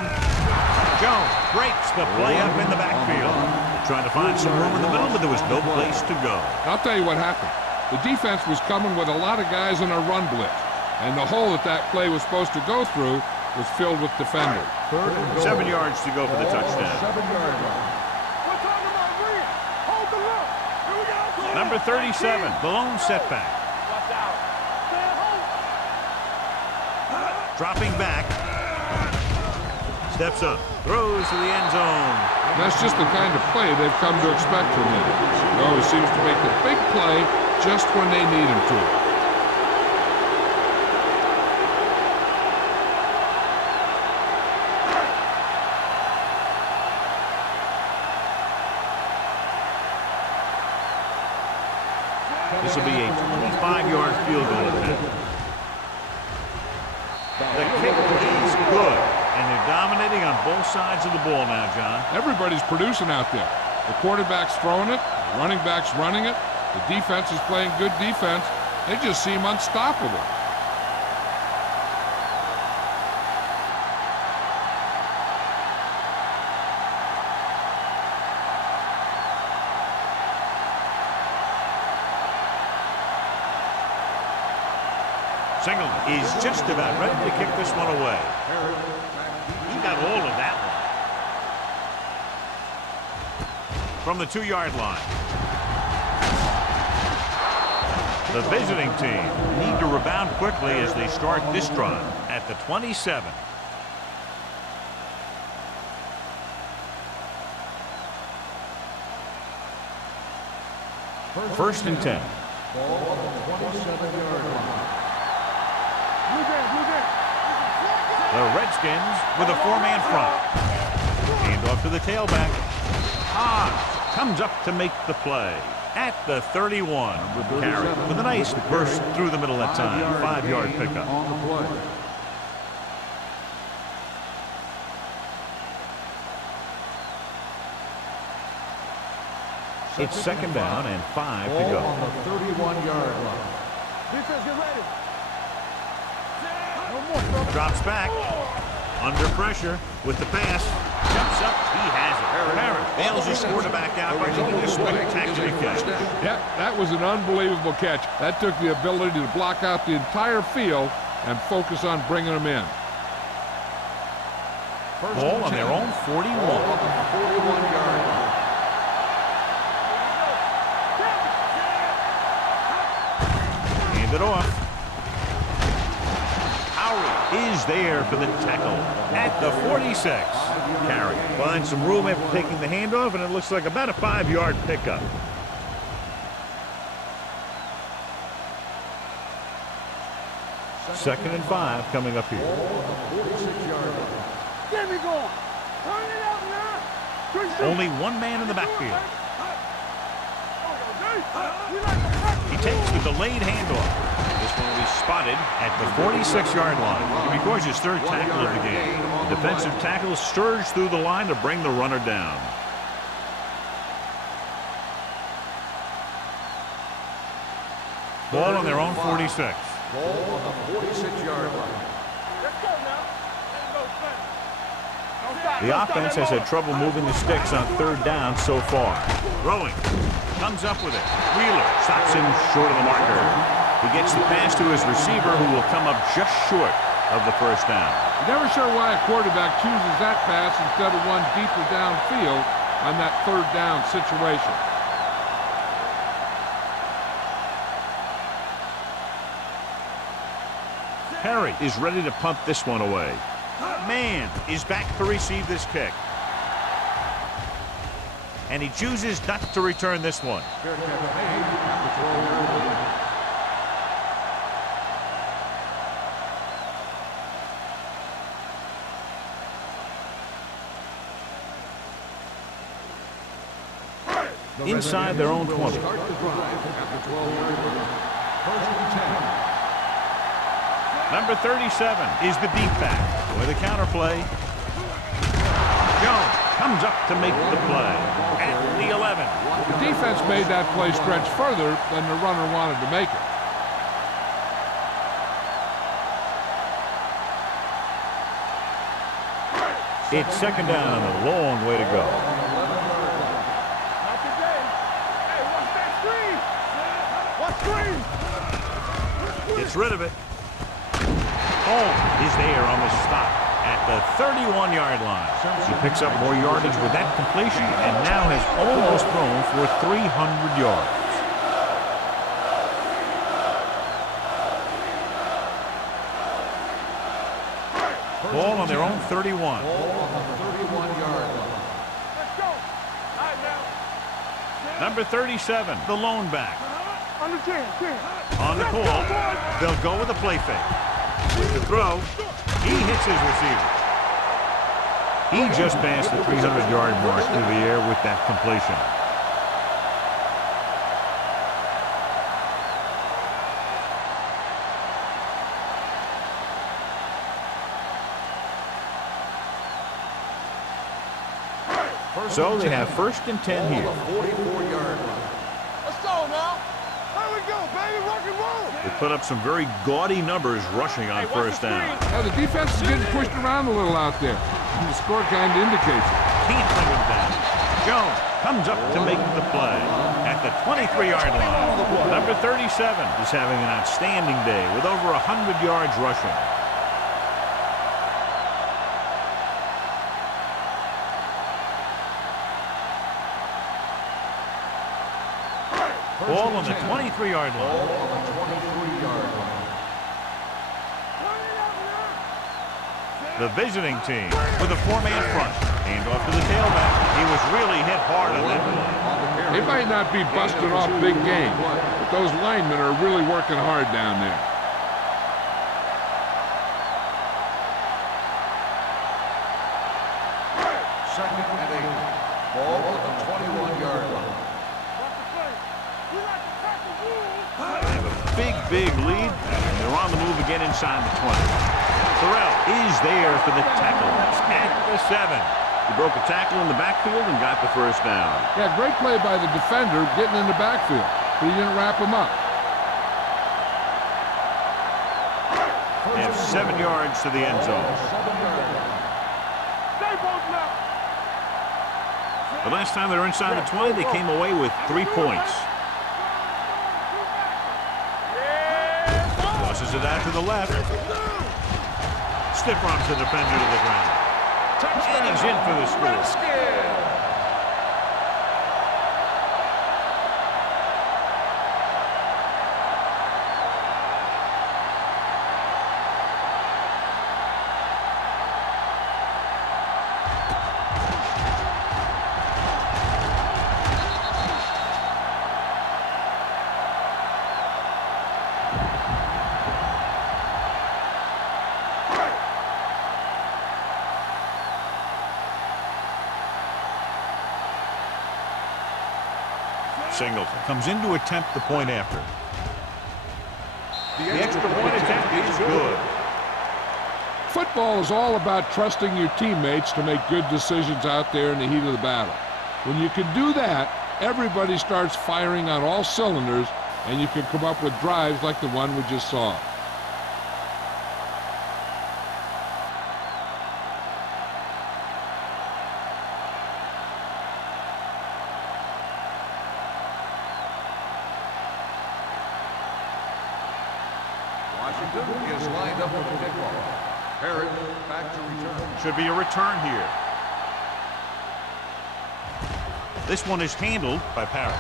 Jones breaks the play up in the backfield. They're trying to find some room in the middle, but there was no place to go. I'll tell you what happened. The defense was coming with a lot of guys in a run blitz, and the hole that play was supposed to go through was filled with defenders. 7 yards to go for the touchdown. Number 37, the lone setback. Dropping back. Steps up. Throws to the end zone. And that's just the kind of play they've come to expect from him. He always seems to make the big play just when they need him to. This will be a 25-yard field goal attempt. The kick is good, and they're dominating on both sides of the ball now, John. Everybody's producing out there. The quarterback's throwing it, the running back's running it, the defense is playing good defense. They just seem unstoppable. Singleton is just about ready to kick this one away. He got all of that one. From the 2-yard line. The visiting team need to rebound quickly as they start this drive at the 27. First and 10. Ball on the 27-yard line. The Redskins with a 4-man front. Hand off to the tailback. Comes up to make the play at the 31. Carry with a nice burst through the middle that time. 5-yard pickup. On the play. It's second down and 5 to Ball go. on the 31-yard line. Defense, get ready. Drops back. Under pressure with the pass. Jumps up. He has it. Harris bails his quarterback out by making a spectacular catch. Yep, that was an unbelievable catch. That took the ability to block out the entire field and focus on bringing them in. Ball on their own 41. 41-yard line. Hand it off. Is there for the tackle at the 46. Carry finds some room after taking the handoff, and it looks like about a 5-yard pickup. Second and 5 coming up here. Get me going. Turn it out now. Only one man in the backfield. He takes the delayed handoff. This one will be spotted at the 46-yard line. He records his 3rd tackle of the game. The defensive tackle surged through the line to bring the runner down. Ball on their own 46. Ball on the 46-yard line. Let's go now. The offense has had trouble moving the sticks on 3rd down so far. Throwing. Comes up with it. Wheeler stops him short of the marker. He gets the pass to his receiver, who will come up just short of the first down. You're never sure why a quarterback chooses that pass instead of one deeper downfield on that 3rd down situation. Perry is ready to punt this one away. Man is back to receive this kick. And he chooses not to return this one. inside their own 20. Start the drive at the 12-yard line. First and 10. Number 37 is the deep back with a counter play. Jones comes up to make the play at the 11. The defense made that play stretch further than the runner wanted to make it. It's second down and a long way to go. Not today. Hey, watch that screen. Watch screen. Gets rid of it. Holmes is there on the stop at the 31-yard line. He picks up more yardage with that completion and now has almost thrown for 300 yards. Ball on their own 31. Ball on the 31-yard line. Let's go. All right, now. Number 37, the lone back. Under 10, 10. On the call, they'll go with a play fake. With the throw, he hits his receiver. He just passed the 300-yard mark through the air with that completion. So they have first and 10 here. 44-yard line. Let's go now. Here we go, baby. Rock and roll. They put up some very gaudy numbers rushing on first down. Now, the defense is getting pushed around a little out there. And the score kind of indicates it. Can't bring him down. Jones comes up to make the play at the 23-yard line. Number 37 is having an outstanding day with over 100 yards rushing. Ball on the 23-yard line. Ball on the 23-yard line. The visiting team with a four-man front. Hand off to the tailback. He was really hit hard on that play. They might not be busting off big game, but those linemen are really working hard down there. Second and 8. Ball on the 21-yard line. They have a big lead, and they're on the move again inside the 20. Terrell is there for the tackle at the 7. He broke a tackle in the backfield and got the first down. Yeah, great play by the defender getting in the backfield, but he didn't wrap him up. They have 7 yards to the end zone. Stay both now. The last time they were inside the 20, they came away with 3 points. Tosses it out to the left. Stiff arms the defender to the ground. And he's in for the score. Singleton comes in to attempt the point after. The extra point attempt is good. Football is all about trusting your teammates to make good decisions out there in the heat of the battle. When you can do that, everybody starts firing on all cylinders, and you can come up with drives like the one we just saw. Washington is lined up with the kickoff. Harris back to return. Should be a return here. This one is handled by Paris.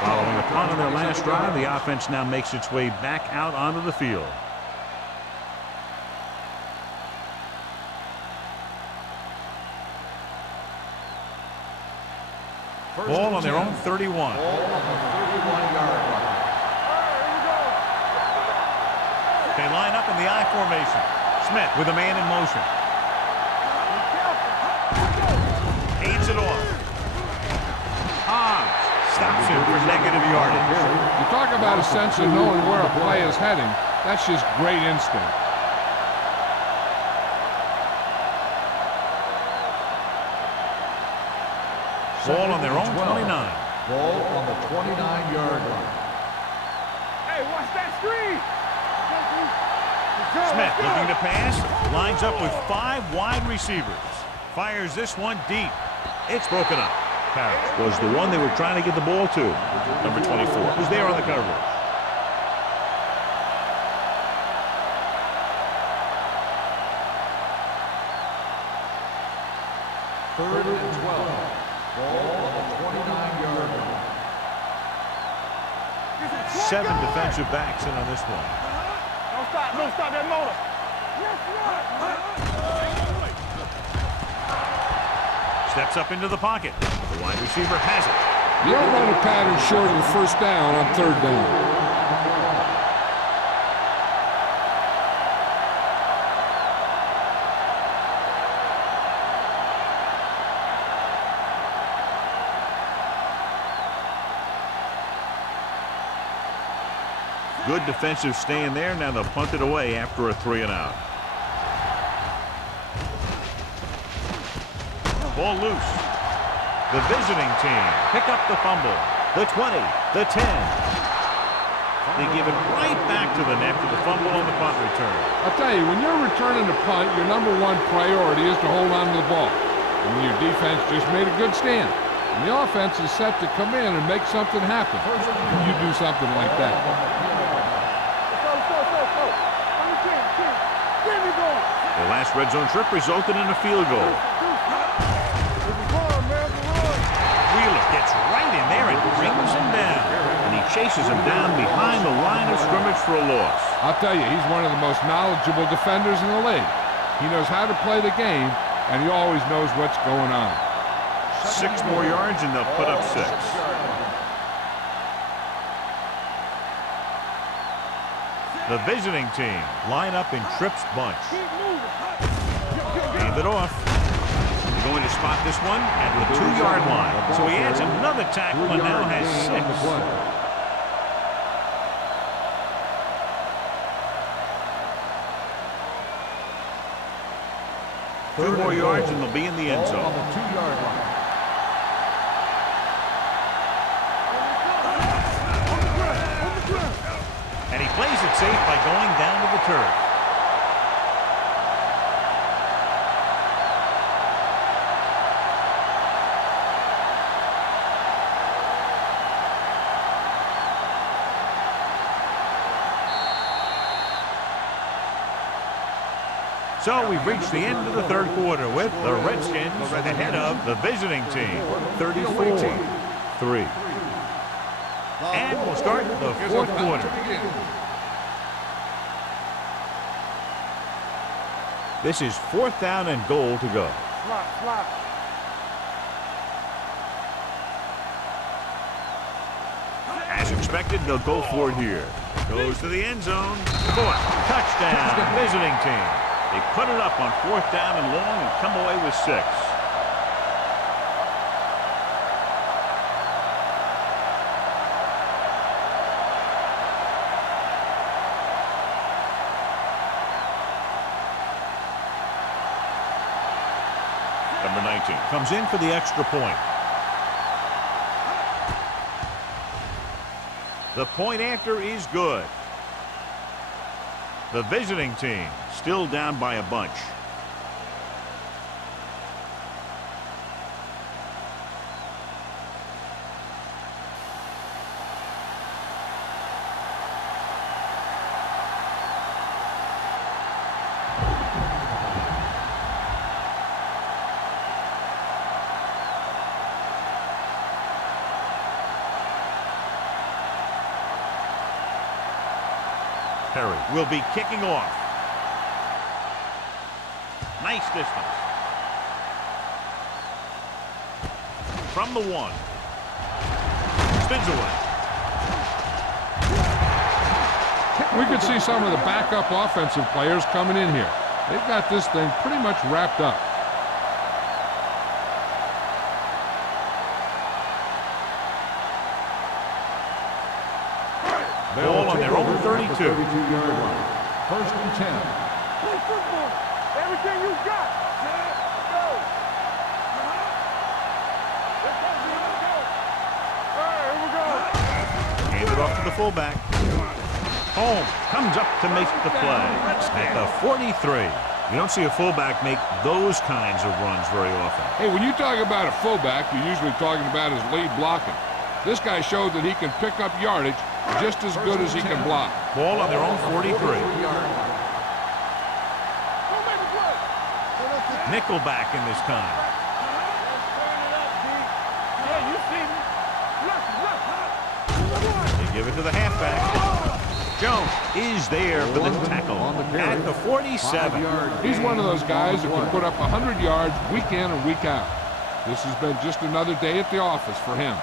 Following a punt on their last drive, the offense now makes its way back out onto the field. Ball on their own 31. Ball on the 31-yard line. They line up in the I formation. Smith with a man in motion. Hands it Hobbs stops him for negative yardage. You talk about a sense of knowing where a play is heading. That's just great instinct. Ball on their own 29. Ball on the 29-yard line. Hey, watch that screen. Smith looking to pass. Lines up with 5 wide receivers. Fires this one deep. It's broken up. Parrish was the one they were trying to get the ball to. Number 24 was there on the coverage. Third and 12. Ball on the 29-yard line. 7 defensive backs in on this one. Don't stop that motor. Steps up into the pocket. The wide receiver has it. You don't run a pattern short of the first down on third down. Good defensive stand there. Now they'll punt it away after a 3-and-out. Ball loose. The visiting team pick up the fumble. The 20, the 10. They give it right back to the net for the fumble on the punt return. I'll tell you, when you're returning a punt, your number one priority is to hold on to the ball. And your defense just made a good stand. And the offense is set to come in and make something happen. You do something like that. The last red zone trip resulted in a field goal. Wheeler gets right in there and brings him down. And he chases him down behind the line of scrimmage for a loss. I'll tell you, he's one of the most knowledgeable defenders in the league. He knows how to play the game, and he always knows what's going on. 6 more yards, and they'll put up 6. The visiting team line up in Tripp's bunch. Hand it off. They're going to spot this one at the 2-yard line. So he adds another tackle and now has 6. 2 more yards and they'll be in the end zone. On the 2-yard line. And he plays it safe by going down to the turf. So we've reached the end of the third quarter with the Redskins ahead of the visiting team, 34-3. And we'll start the fourth quarter. This is 4th down and goal to go. As expected, they'll go for it here. Goes to the end zone. Caught. Touchdown, visiting team. They put it up on 4th down and long and come away with 6. Number 19 comes in for the extra point. The point after is good. The visiting team still down by a bunch. Perry will be kicking off. Nice distance. From the 1. Spins away. We could see some of the backup offensive players coming in here. They've got this thing pretty much wrapped up. Ball on their own 32. 32-yard line. First and 10. Play football. Everything you got. Let's go. Let's go. All right, here we go. Hand it off to the fullback. Holmes comes up to make the play at the 43. You don't see a fullback make those kinds of runs very often. Hey, when you talk about a fullback, you're usually talking about his lead blocking. This guy showed that he can pick up yardage just as good as he can block. Ball on their own 43. Nickelback in this time. Yeah, you see me. Look. They give it to the halfback. Jones is there for the tackle at the 47. He's one of those guys that can put up 100 yards week in and week out. This has been just another day at the office for him.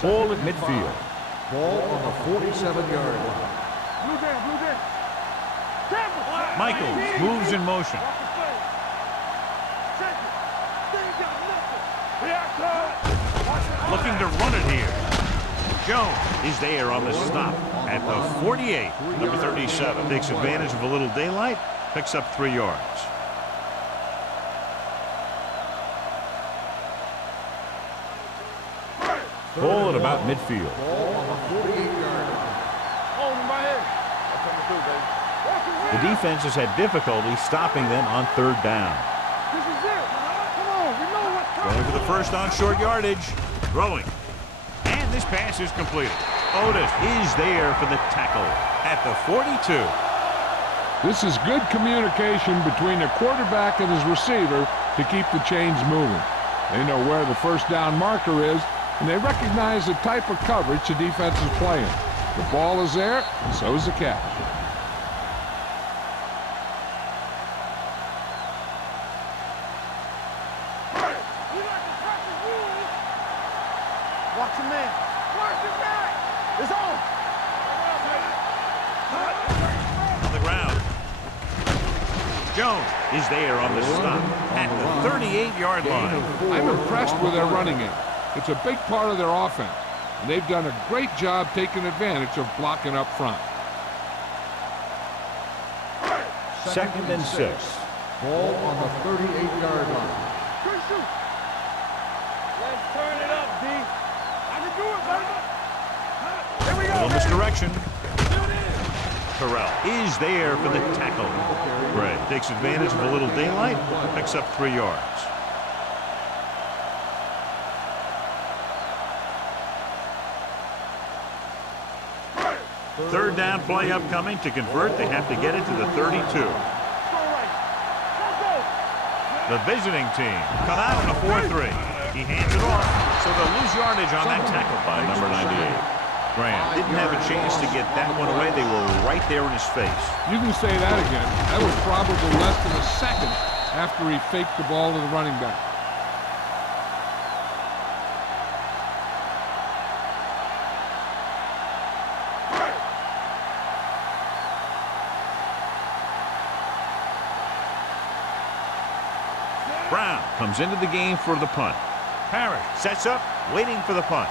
Ball at midfield. Ball on the 47-yard line. Blue down. Tampa. Michaels moves in motion. Looking to run it here. Jones is there on the stop at the 48. Number 37 takes advantage of a little daylight, picks up 3 yards. Ball at about midfield. Ball on the 48-yard line. Over my head. That's what we do, baby. The defense has had difficulty stopping them on 3rd down. This is it. Come on, we know what's coming. Going for the first on short yardage. Throwing. And this pass is completed. Otis is there for the tackle at the 42. This is good communication between the quarterback and his receiver to keep the chains moving. They know where the first down marker is, and they recognize the type of coverage the defense is playing. The ball is there, and so is the catch. Watch your man. Watch your man. It's on. On the ground. Jones is there on the stop at the 38-yard line. I'm impressed with their running game. It's a big part of their offense, and they've done a great job taking advantage of blocking up front. 2nd and 6. Ball on the 38-yard line. Good shoot. Let's turn it up, D. I can do it, baby. Here we go. Little misdirection. Terrell is there for the tackle. Gray takes advantage of a little daylight, picks up 3 yards. Third down play upcoming. To convert, they have to get it to the 32. The visiting team come out in a 4-3. He hands it off, so they'll lose yardage on that tackle by number 98. Graham didn't have a chance to get that one away. They were right there in his face. You can say that again. That was probably less than a second after he faked the ball to the running back. Brown comes into the game for the punt. Parrish sets up, waiting for the punt.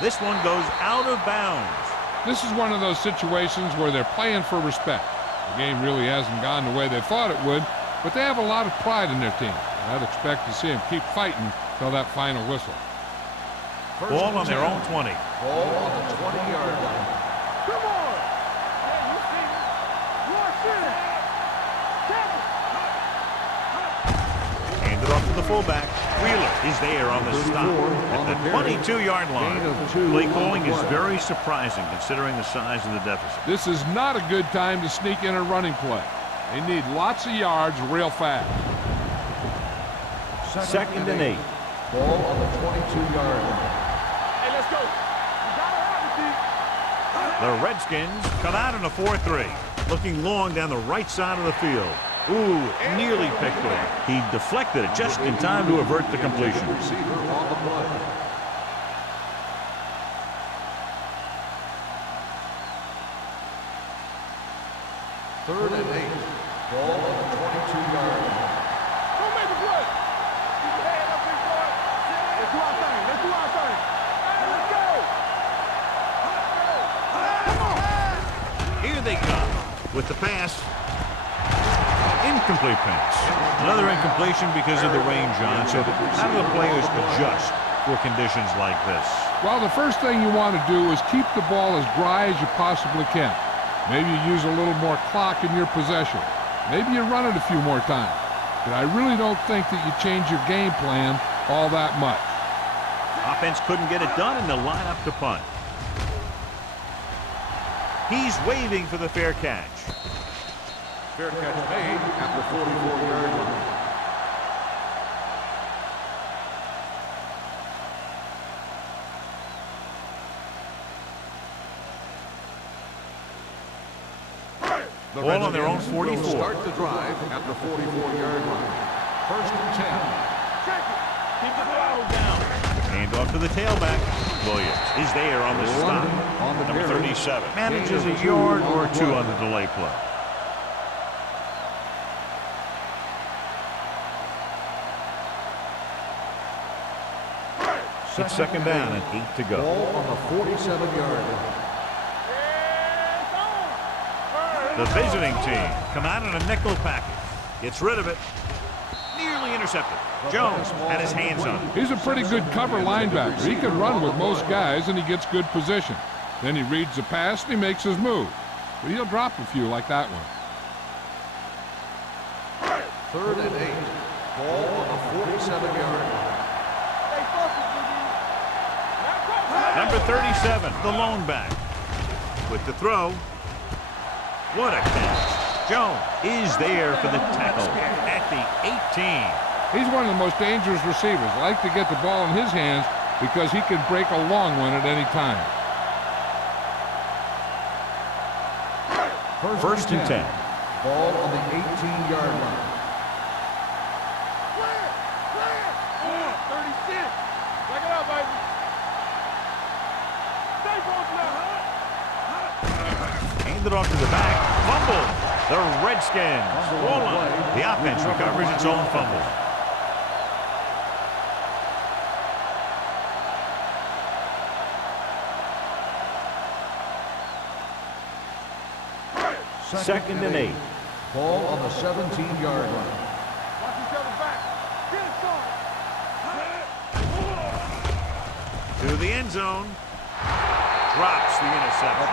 This one goes out of bounds. This is one of those situations where they're playing for respect. The game really hasn't gone the way they thought it would, but they have a lot of pride in their team. I'd expect to see them keep fighting till that final whistle. Ball on their own 20. Ball on the 20-yard line. Come on. Yeah, you see me. Watch it. Hand it off to the fullback. Wheeler is there on the stop at the 22-yard line. Play calling is very surprising considering the size of the deficit. This is not a good time to sneak in a running play. They need lots of yards real fast. 2nd and 8. Ball on the 22-yard line. Hey, let's go. You gotta have it, D. The Redskins come out in a 4-3. Looking long down the right side of the field. Ooh, nearly picked off. He deflected it just in time to avert the completion. Receiver on the play. Third and 8. Ball on the 22-yard line. Don't make a play. they come. With the pass. Incomplete pass. Another incompletion because of the rain, John. So how do the players adjust for conditions like this? Well, the first thing you want to do is keep the ball as dry as you possibly can. Maybe you use a little more clock in your possession. Maybe you run it a few more times. But I really don't think that you change your game plan all that much. Offense couldn't get it done, and they'll line up to punt. He's waving for the fair catch. Fair catch made at the 44-yard line. The Ball on their own Redskins 44. will start the drive at the 44-yard line. 1st and 10. Keep the throttle down. Hand off to the tailback. Williams is there on the stop. On the Number carry. 37 manages Gain a of 2 yard on or the 2 play. on the delay play. It's second down and 8 to go. Ball on the 47-yard line. The visiting team come out in a nickel package. Gets rid of it. Nearly intercepted. Jones had his hands on it. He's a pretty good cover linebacker. He can run with most guys, and he gets good position. Then he reads the pass, and he makes his move. But he'll drop a few like that one. 3rd and 8. Ball on the 47-yard line. Stay focused, BB. Number 37, the lone back. With the throw. What a catch. Jones is there for the tackle at the 18. He's one of the most dangerous receivers. I like to get the ball in his hands because he can break a long one at any time. 1st and 10. Ball on the 18-yard line. Clear! Clear! 36. Back it up, baby. Stay focused now. Handed off to the back. Fumble. The Redskins. Ball on. The offense recovers its own fumble. Second and 8. Ball on the 17-yard line. Watch each other back. Get it started. To the end zone. Drops the interception.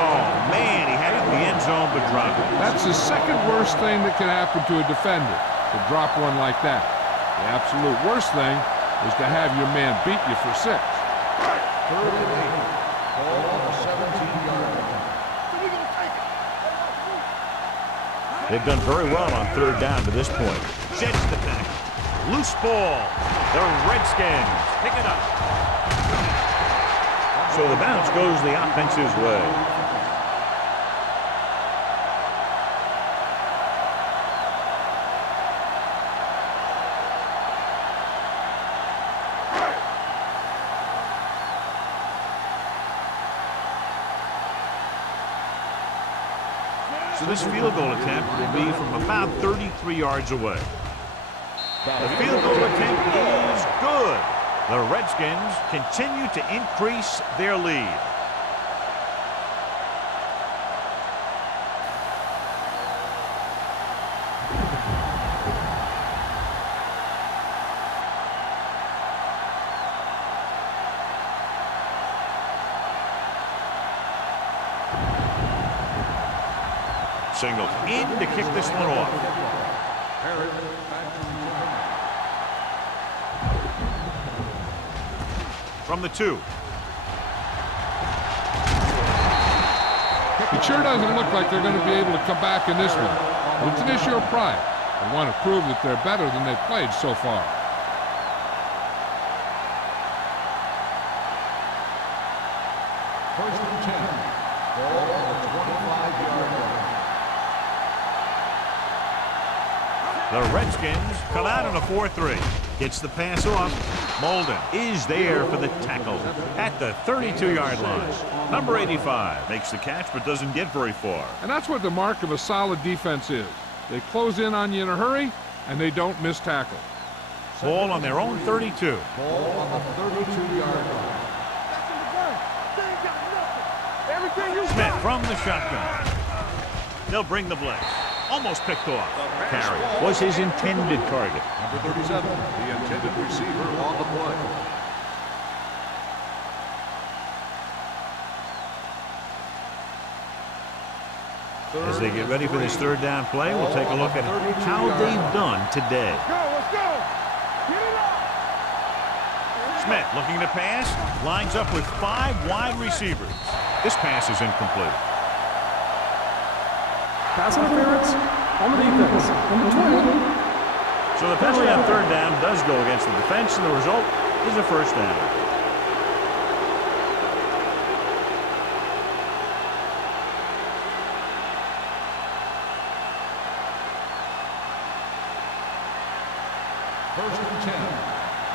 Oh, man, he had it in the end zone, but dropped it. That's the second worst thing that can happen to a defender, to drop one like that. The absolute worst thing is to have your man beat you for 6. 3rd and 8. Ball on the 17-yard line. They've done very well on 3rd down to this point. Jets the tackle. Loose ball. The Redskins pick it up. So the bounce goes the offense's way. So this field goal attempt will be from about 33 yards away. The field goal attempt is good. The Redskins continue to increase their lead. Singles in to kick this one off. From the 2. It sure doesn't look like they're going to be able to come back in this one. But it's an issue of pride. They want to prove that they're better than they've played so far. First and 10. Ball on the 25-yard line. The Redskins come out in a 4-3. Gets the pass off. Molden is there for the tackle at the 32-yard line. Number 85 makes the catch but doesn't get very far. And that's what the mark of a solid defense is. They close in on you in a hurry, and they don't miss tackle. Ball on their own 32. Ball on the 32-yard line. That's in the gun. They ain't got nothing. Everything you Smith got. from the shotgun. They'll bring the blitz. Almost picked off. Carry was his intended target. Number 37, the intended receiver on the play. As they get ready for this third down play, we'll take a look at how they've done today. Let's go. Get it up. Smith looking to pass, lines up with 5 wide receivers. This pass is incomplete. Pass interference on the defense. Number 20. So the penalty on third down does go against the defense, and the result is a first down. First and 10.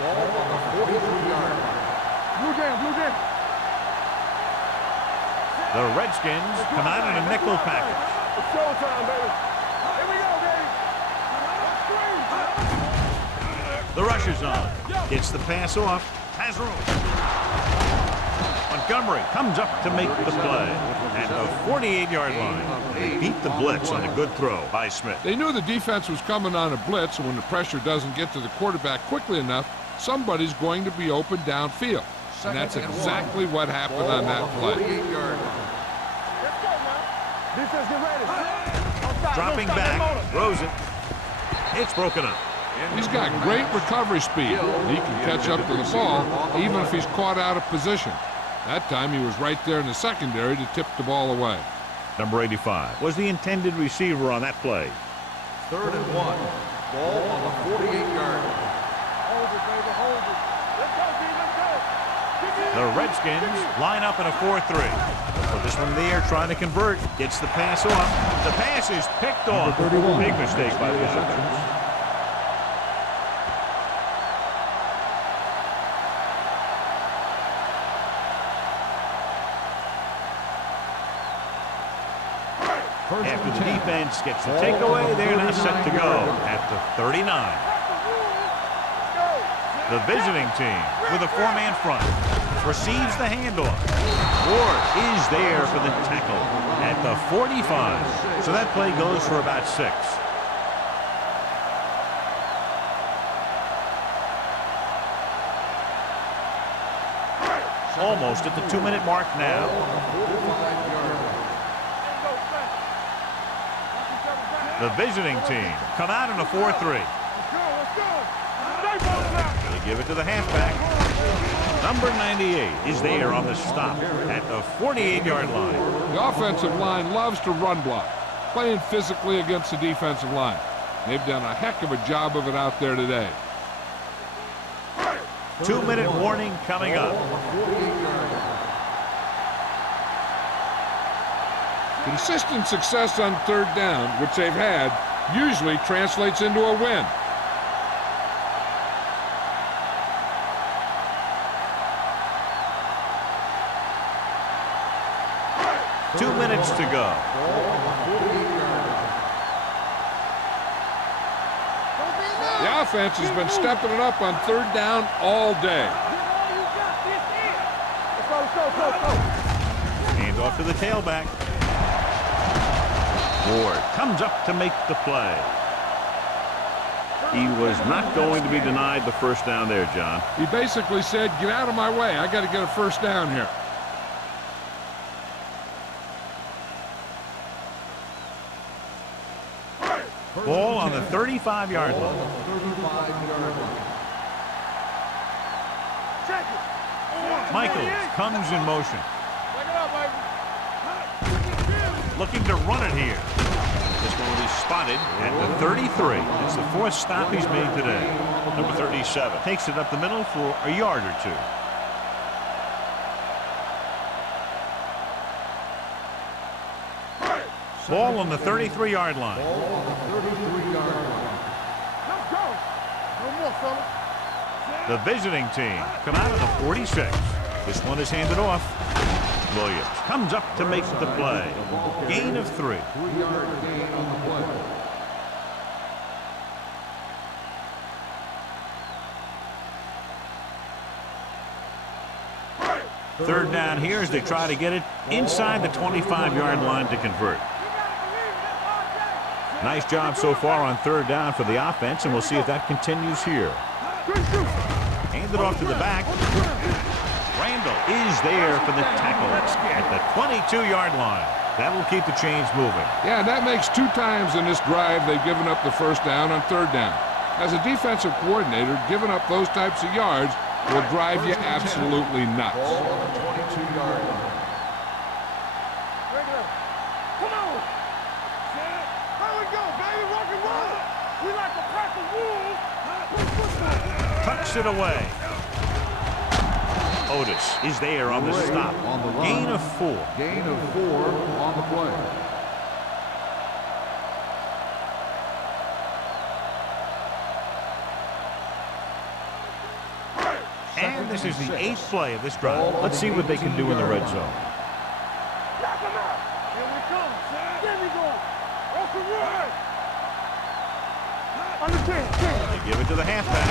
Ball on the 43-yard line. Blue jam. The Redskins come out in a nickel package. It's showtime, baby. Here we go, baby. The rush is on. Gets the pass off. Has room. Montgomery comes up to make the play. At the 48-yard line, they beat the blitz on a good throw by Smith. They knew the defense was coming on a blitz, and when the pressure doesn't get to the quarterback quickly enough, somebody's going to be open downfield. And that's exactly what happened on that play. 48-yard line. Let's go, man. Defense, get ready. Dropping back, throws it. It's broken up. He's got great recovery speed. He can catch up to the ball even if he's caught out of position. That time he was right there in the secondary to tip the ball away. Number 85 was the intended receiver on that play. Third and 1. Ball on the 48-yard line. Hold it, baby, hold it. Let's go, D, let's go. The Redskins line up in a 4-3. Put this one in the air, trying to convert. Gets the pass off. The pass is picked off. Big mistake by the offense. After the defense gets the takeaway, they're now set to go at the 39. The visiting team with a 4-man front receives the handoff. Ward is there for the tackle at the 45. So that play goes for about 6. Almost at the 2-minute mark now. The visiting team come out in a 4-3. They give it to the halfback. Number 98 is there on the stop at the 48-yard line. The offensive line loves to run block, playing physically against the defensive line. They've done a heck of a job of it out there today. 2-minute warning coming up. Consistent success on third down, which they've had, usually translates into a win. Two minutes to go. The offense has been stepping it up on third down all day. Hand off to the tailback. Ward comes up to make the play. He was not going to be denied the first down there, John. He basically said, get out of my way. I got to get a first down here. Ball on the 35-yard line. Michaels comes in motion. Looking to run it here. This one will be spotted at the 33. It's the 4th stop he's made today. Number 37 takes it up the middle for a yard or 2. Ball on the 33-yard line. The visiting team come out of the 46. This one is handed off. Williams comes up to make the play. Gain of 3. 3-yard gain on the play. Third down here as they try to get it inside the 25-yard line to convert. Nice job so far on third down for the offense, and we'll see if that continues here. Handed off to the back. Randall is there for the tackle at the 22-yard line. That'll keep the chains moving. Yeah, that makes 2 times in this drive they've given up the first down on third down. As a defensive coordinator, giving up those types of yards will drive you absolutely nuts. Ball on the 22-yard line. Come on. Here we go, baby. Rock and roll. We like a pack of wolves. Tucks it away. Otis is there on the stop. On the run. Gain of 4. Gain of 4 on the play. And this is the 8th play of this drive. Let's see what they can do in the red zone. Knock him out. Here we come. There we go. Off the run. Under 10. They give it to the halfback.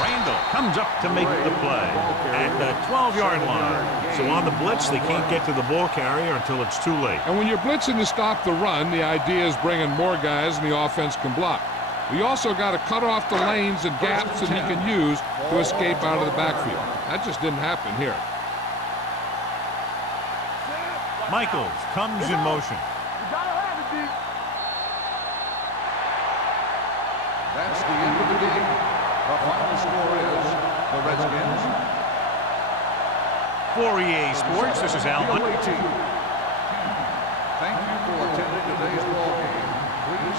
Randall comes up to make the play at the 12-yard line. So on the blitz, they can't get to the ball carrier until it's too late. And when you're blitzing to stop the run, the idea is bringing more guys and the offense can block. We also got to cut off the lanes and gaps that he can use to escape out of the backfield. That just didn't happen here. Michaels comes in motion. You gotta have it, D. That's the end of the game. The final score is the Redskins. For EA Sports, this is Al Hunt. Thank you for attending today's ball game. Please